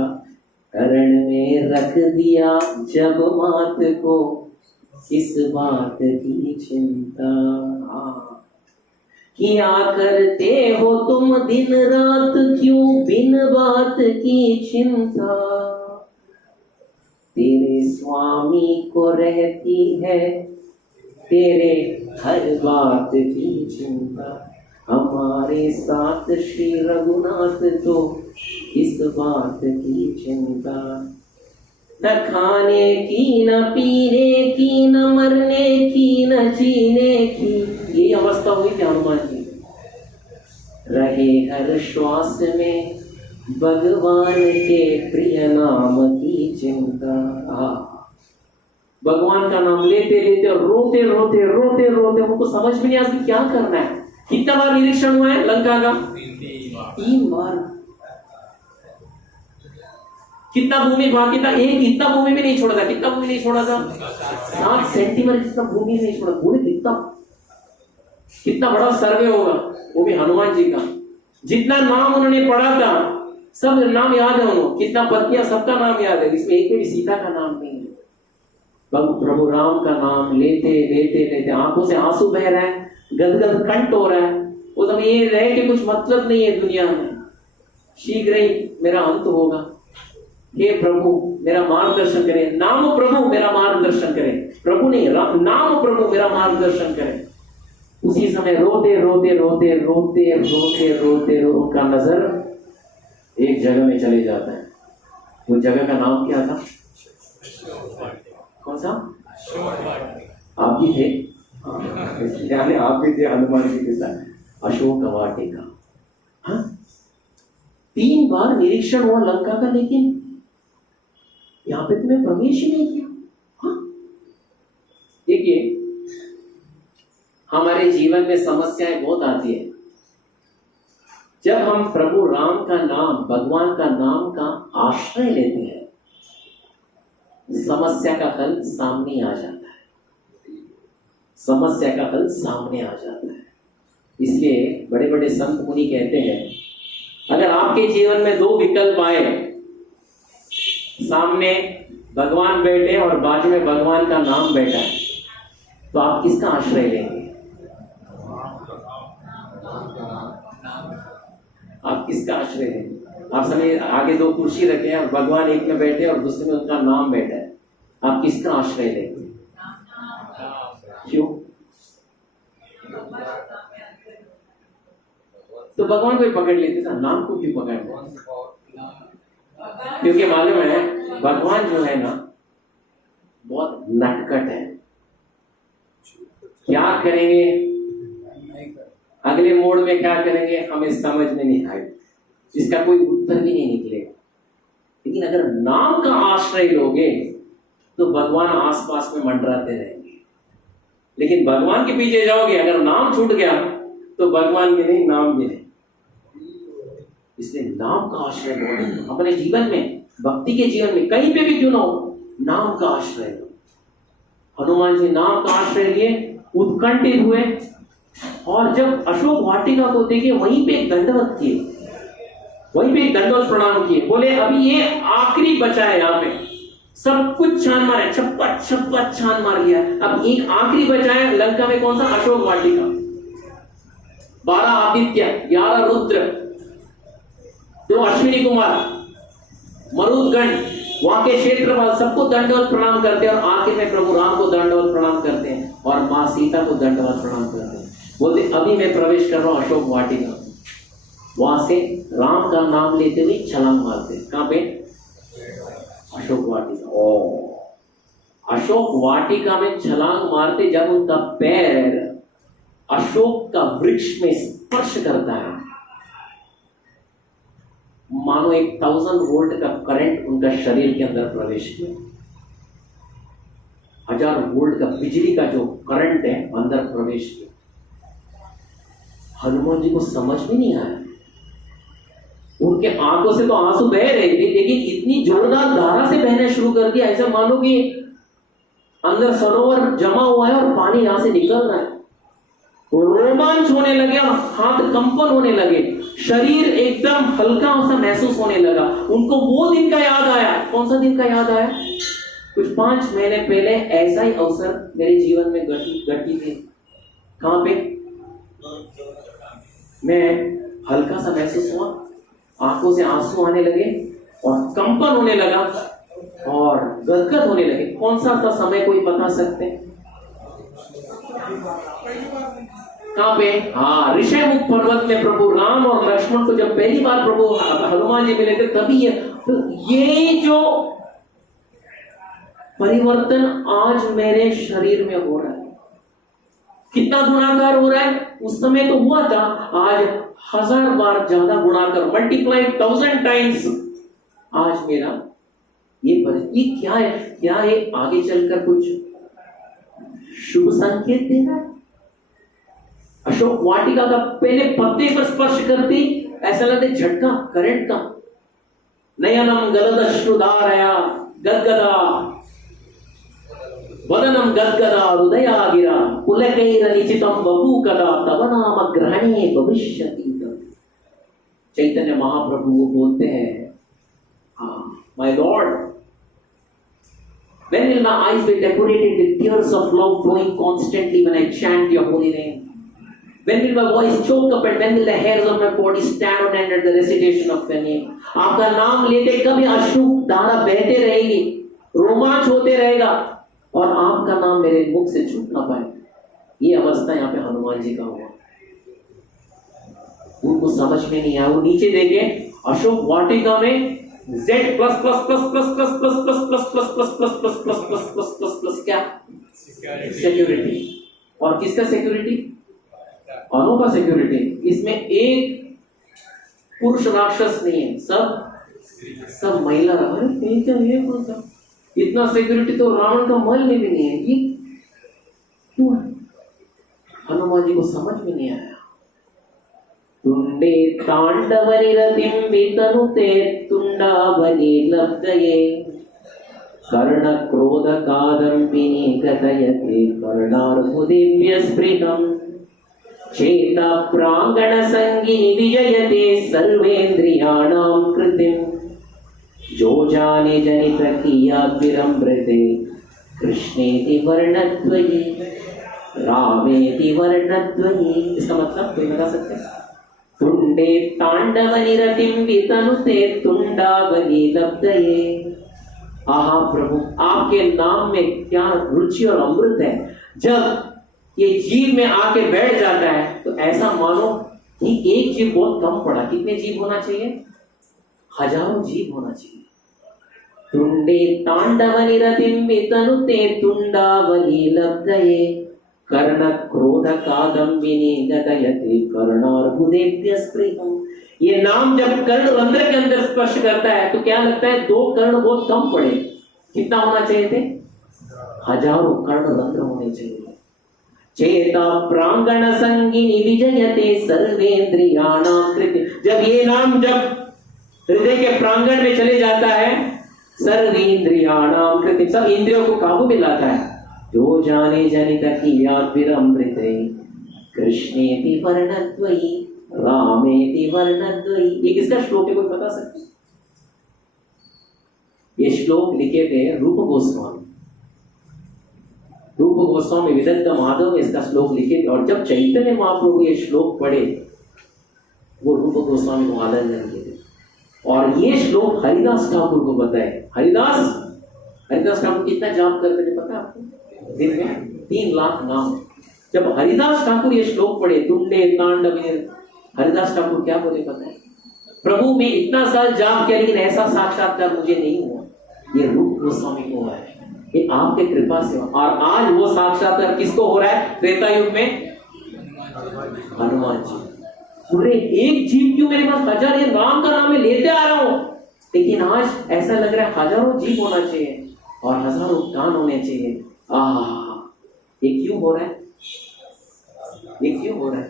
करण में रख दिया जब मात को किस बात की चिंता। किया करते हो तुम दिन रात क्यों बिन बात की चिंता, तेरे स्वामी को रहती है तेरे हर बात की चिंता। हमारे साथ श्री रघुनाथ तो इस बात की चिंता, न खाने की न पीने की न मरने की न जीने की, ये अवस्था हुई थी हनुमान जी। रहे हर श्वास में भगवान के प्रिय नाम की चिंता। भगवान का नाम लेते लेते और रोते रोते रोते रोते उनको समझ में नहीं आता क्या करना है। कितना बार निरीक्षण हुआ है लंका का? 3 बार। कितना भूमि बाकी था? एक इतना भूमि भी नहीं छोड़ा था। कितना भूमि नहीं छोड़ा था? 7 सेंटीमीटर जितना भूमि नहीं छोड़ा। भूमि कितना बड़ा सर्वे होगा, वो भी हनुमान जी का। जितना नाम उन्होंने पढ़ा था सब नाम याद है उनको, कितना पत्नियां सबका नाम याद है, इसमें एक भी सीता का नाम नहीं है। प्रभु राम का नाम लेते लेते लेते आंखों से आंसू बह रहा है, गदगद कंठ हो रहा है। वो सब ये रह के कुछ मतलब नहीं है दुनिया में, शीघ्र ही मेरा अंत होगा। हे प्रभु मेरा मार्गदर्शन करें, नाम प्रभु मेरा मार्गदर्शन करें। प्रभु नहीं, नाम प्रभु मेरा मार्गदर्शन करें। उसी समय रोते रोते रोते रोते रोते रोते उनका नजर एक जगह में चले जाता है। वो जगह का नाम क्या था? कौन सा? आप भी थे, यानी आप भी थे हनुमान जी के साथ। अशोक वाटिका। हाँ, 3 बार निरीक्षण हुआ लंका का, लेकिन यहां पे तुम्हें प्रवेश ही नहीं किया। हाँ, देखिए हमारे जीवन में समस्याएं बहुत आती है। जब हम प्रभु राम का नाम, भगवान का नाम का आश्रय लेते हैं, समस्या का हल सामने आ जाता है। समस्या का हल सामने आ जाता है। इसलिए बड़े बड़े संत मुनि कहते हैं, अगर आपके जीवन में 2 विकल्प आए, सामने भगवान बैठे और बाजू में भगवान का नाम बैठा है, तो आप किसका आश्रय लेंगे? आप किसका आश्रय है? आप समय आगे दो कुर्सी रखे हैं और भगवान एक में बैठे और दूसरे में उनका नाम बैठा है, आप किसका आश्रय लेंगे? क्यों? तो भगवान को ही पकड़ लेते ना, नाम को क्यों पकड़ लेते? क्योंकि मालूम है भगवान जो है ना बहुत नटखट है। क्या करेंगे, अगले मोड़ में क्या करेंगे हमें समझ में नहीं आए, इसका कोई उत्तर भी नहीं निकलेगा। लेकिन अगर नाम का आश्रय लोगे तो भगवान आसपास में मंडराते रहेंगे। लेकिन भगवान के पीछे जाओगे, अगर नाम छूट गया तो भगवान भी नहीं, नाम भी नहीं। इसलिए नाम का आश्रय लो अपने जीवन में, भक्ति के जीवन में, कहीं पे भी क्यों ना हो, नाम का आश्रय लो। हनुमान जी नाम का आश्रय लिए, उत्कंठित हुए, और जब अशोक वाटिका को देखे वहीं पे एक दंडवत किए, वहीं पे एक दंडवत प्रणाम किए, बोले अभी ये आखिरी बचा है, यहाँ पे सब कुछ छान मारे, छप्पा छान मार लिया, अब एक आखिरी बचा है लंका में। कौन सा? अशोक वाटिका। 12 आदित्य, 11 रुद्र, 2 अश्विनी कुमार, मरुदगण, वहां के क्षेत्रपाल सबको दंडवत प्रणाम करते हैं, और आखिर में प्रभु राम को दंडवत प्रणाम करते हैं और मां सीता को दंडवत प्रणाम करते हैं। बोलते अभी मैं प्रवेश कर रहा हूं अशोक वाटिका। वहां से राम का नाम लेते हुए छलांग मारते। कहां पे? अशोक वाटिका। ओ, अशोक वाटिका में छलांग मारते जब उनका पैर अशोक का वृक्ष में स्पर्श करता है, मानो 1000 वोल्ट का करंट उनका शरीर के अंदर प्रवेश किया। 1000 वोल्ट का बिजली का जो करंट है अंदर प्रवेश किया। हनुमान जी को समझ में नहीं आया, उनके आंखों से तो आंसू बह रहे थे, लेकिन इतनी जोरदार धारा से बहना शुरू कर दिया, ऐसा मानो कि अंदर सरोवर जमा हुआ है और पानी यहां से निकल रहा है। रोमांच होने लगे, हाथ कंपन होने लगे, शरीर एकदम हल्का सा महसूस होने लगा। उनको वो दिन का याद आया। कौन सा दिन का याद आया? कुछ 5 महीने पहले ऐसा ही अवसर मेरे जीवन में घटी थी। कहां पे? मैं हल्का सा महसूस हुआ, आंखों से आंसू आने लगे और कंपन होने लगा और गदगद होने लगे। कौन सा था समय, कोई बता सकते हैं? कहां पे? हाँ, ऋषिमुख पर्वत में प्रभु राम और लक्ष्मण को जब पहली बार प्रभु हनुमान जी मिले थे, तभी ये जो परिवर्तन आज मेरे शरीर में हो रहा है, कितना गुणाकार हो रहा है। उस समय तो हुआ था, आज 1000 बार ज्यादा गुणाकार, मल्टीप्लाइड 1000 टाइम्स आज मेरा ये क्या है? क्या है? आगे चलकर कुछ शुभ संकेत देना है। अशोक वाटिका का पहले पत्ते पर स्पर्श करती ऐसा लगता झटका करंट का। नयनम गलदश्रुधारया गदगदा वदनम गदगदा हृदया गिरा पुलकैरनिचितं वपु कदा तव नाम ग्रहणे भविष्यति। चैतन्य महाप्रभु वो बोलते हैं, my Lord, when will my eyes be decorated with tears of love flowing constantly when I chant your holy name? When will my voice choke up and when will the hairs of my body stand on end at the recitation of your name? आपका नाम लेते कभी अश्रु धारा बहते रहेगी, रोमांच होते रहेगा और आपका नाम मेरे मुख से छूट ना पाए। ये अवस्था यहाँ पे हनुमान जी का हुआ। उनको समझ में नहीं आया। वो नीचे देखे अशोक वाटिका में Z plus plus plus plus plus plus plus plus plus plus plus plus plus plus plus plus plus क्या? सिक्योरिटी। और किसका सिक्योरिटी? अनु का सिक्योरिटी। इसमें एक पुरुष राक्षस नहीं है, सब महिला। अरे क्या ये कौन सा? इतना सिक्योरिटी तो रावण का महल में भी नहीं है। ये क्यों है? हनुमान जी को समझ में नहीं आया। तुंडे तांडव निरतिम वितनुते तुंडावली लब्धये कर्ण क्रोध कादम्बिनी कथयते कर्णार्बुदेभ्य स्पृहम् चेता प्रांगण संगिनी विजयते सर्वेन्द्रियाणां कृतिम् जो जाने जनित किया विरम्रते कृष्णेति वर्णद्वये रामेति वर्णद्वये। इसका मतलब कोई बता सकते हैं? तुंडे तांडव निरतिम वितनुते तुंडावली लब्धये। आहा प्रभु, आपके नाम में क्या रुचि और अमृत है। जब ये जीव में आके बैठ जाता है तो ऐसा मानो कि एक जीव बहुत कम पड़ा। कितने जीव होना चाहिए? हजारों जीव होना चाहिए। तुंडे तांडव निरतिम वितनुते तुंडावली लब्धये। कर्ण क्रोध कादम्बिनी गदयते कर्णार्बुदेभ्य स्पृहम्। ये नाम जब कर्ण रंध्र के अंदर स्पर्श करता है तो क्या लगता है? 2 कर्ण बहुत कम पड़े। कितना होना चाहिए थे? हजारों कर्ण रंध्र होने चाहिए। चेता प्रांगण संगिनी विजयते सर्वेंद्रियाणां कृति। जब ये नाम जब हृदय के प्रांगण में चले जाता है, सर्वेंद्रियाणां कृति, सब इंद्रियों को काबू में लाता है। जो जाने जनित कियात् विरमृते कृष्णेति वर्णद्वयी रामेति वर्णद्वयी। ये किसका श्लोक है, कोई बता सकते? ये श्लोक लिखे थे रूप गोस्वामी। रूप गोस्वामी विदग्ध माधव इसका श्लोक लिखे थे। और जब चैतन्य महाप्रभु ये श्लोक पढ़े, वो रूप गोस्वामी को आनंद किए थे। और ये श्लोक हरिदास ठाकुर को बताए। हरिदास ठाकुर कितना जाप करते थे पता आपको? दिन में 3 लाख नाम। जब हरिदास ठाकुर ये श्लोक पढ़े, तुंडे तांडव, हरिदास ठाकुर क्या बोले पता है? प्रभु मैं इतना साल जाप किया लेकिन ऐसा साक्षात्कार मुझे नहीं हुआ। ये रूप गोस्वामी को हुआ है, ये आपके कृपा से। और आज वो साक्षात्कार किसको हो रहा है? त्रेता युग में हनुमान जी। पूरे एक जीव क्यों मेरे पास 1000, ये राम का नाम मैं लेते आ रहा हूं, लेकिन आज ऐसा लग रहा है हजारों जीव होना चाहिए और हजारों कान होने चाहिए। ये क्यों हो रहा है? ये क्यों हो रहा है?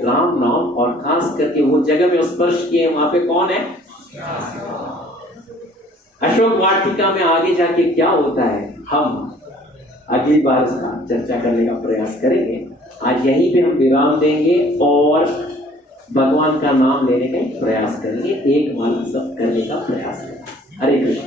राम नाम, और खास करके वो जगह में स्पर्श किए, वहां पे कौन है? अशोक वाटिका में आगे जाके क्या होता है हम अगली बार इसका चर्चा करने का प्रयास करेंगे। आज यहीं पे हम विराम देंगे और भगवान का नाम लेने का प्रयास करेंगे। एक माला सब करने का प्रयास करेंगे। हरे कृष्ण।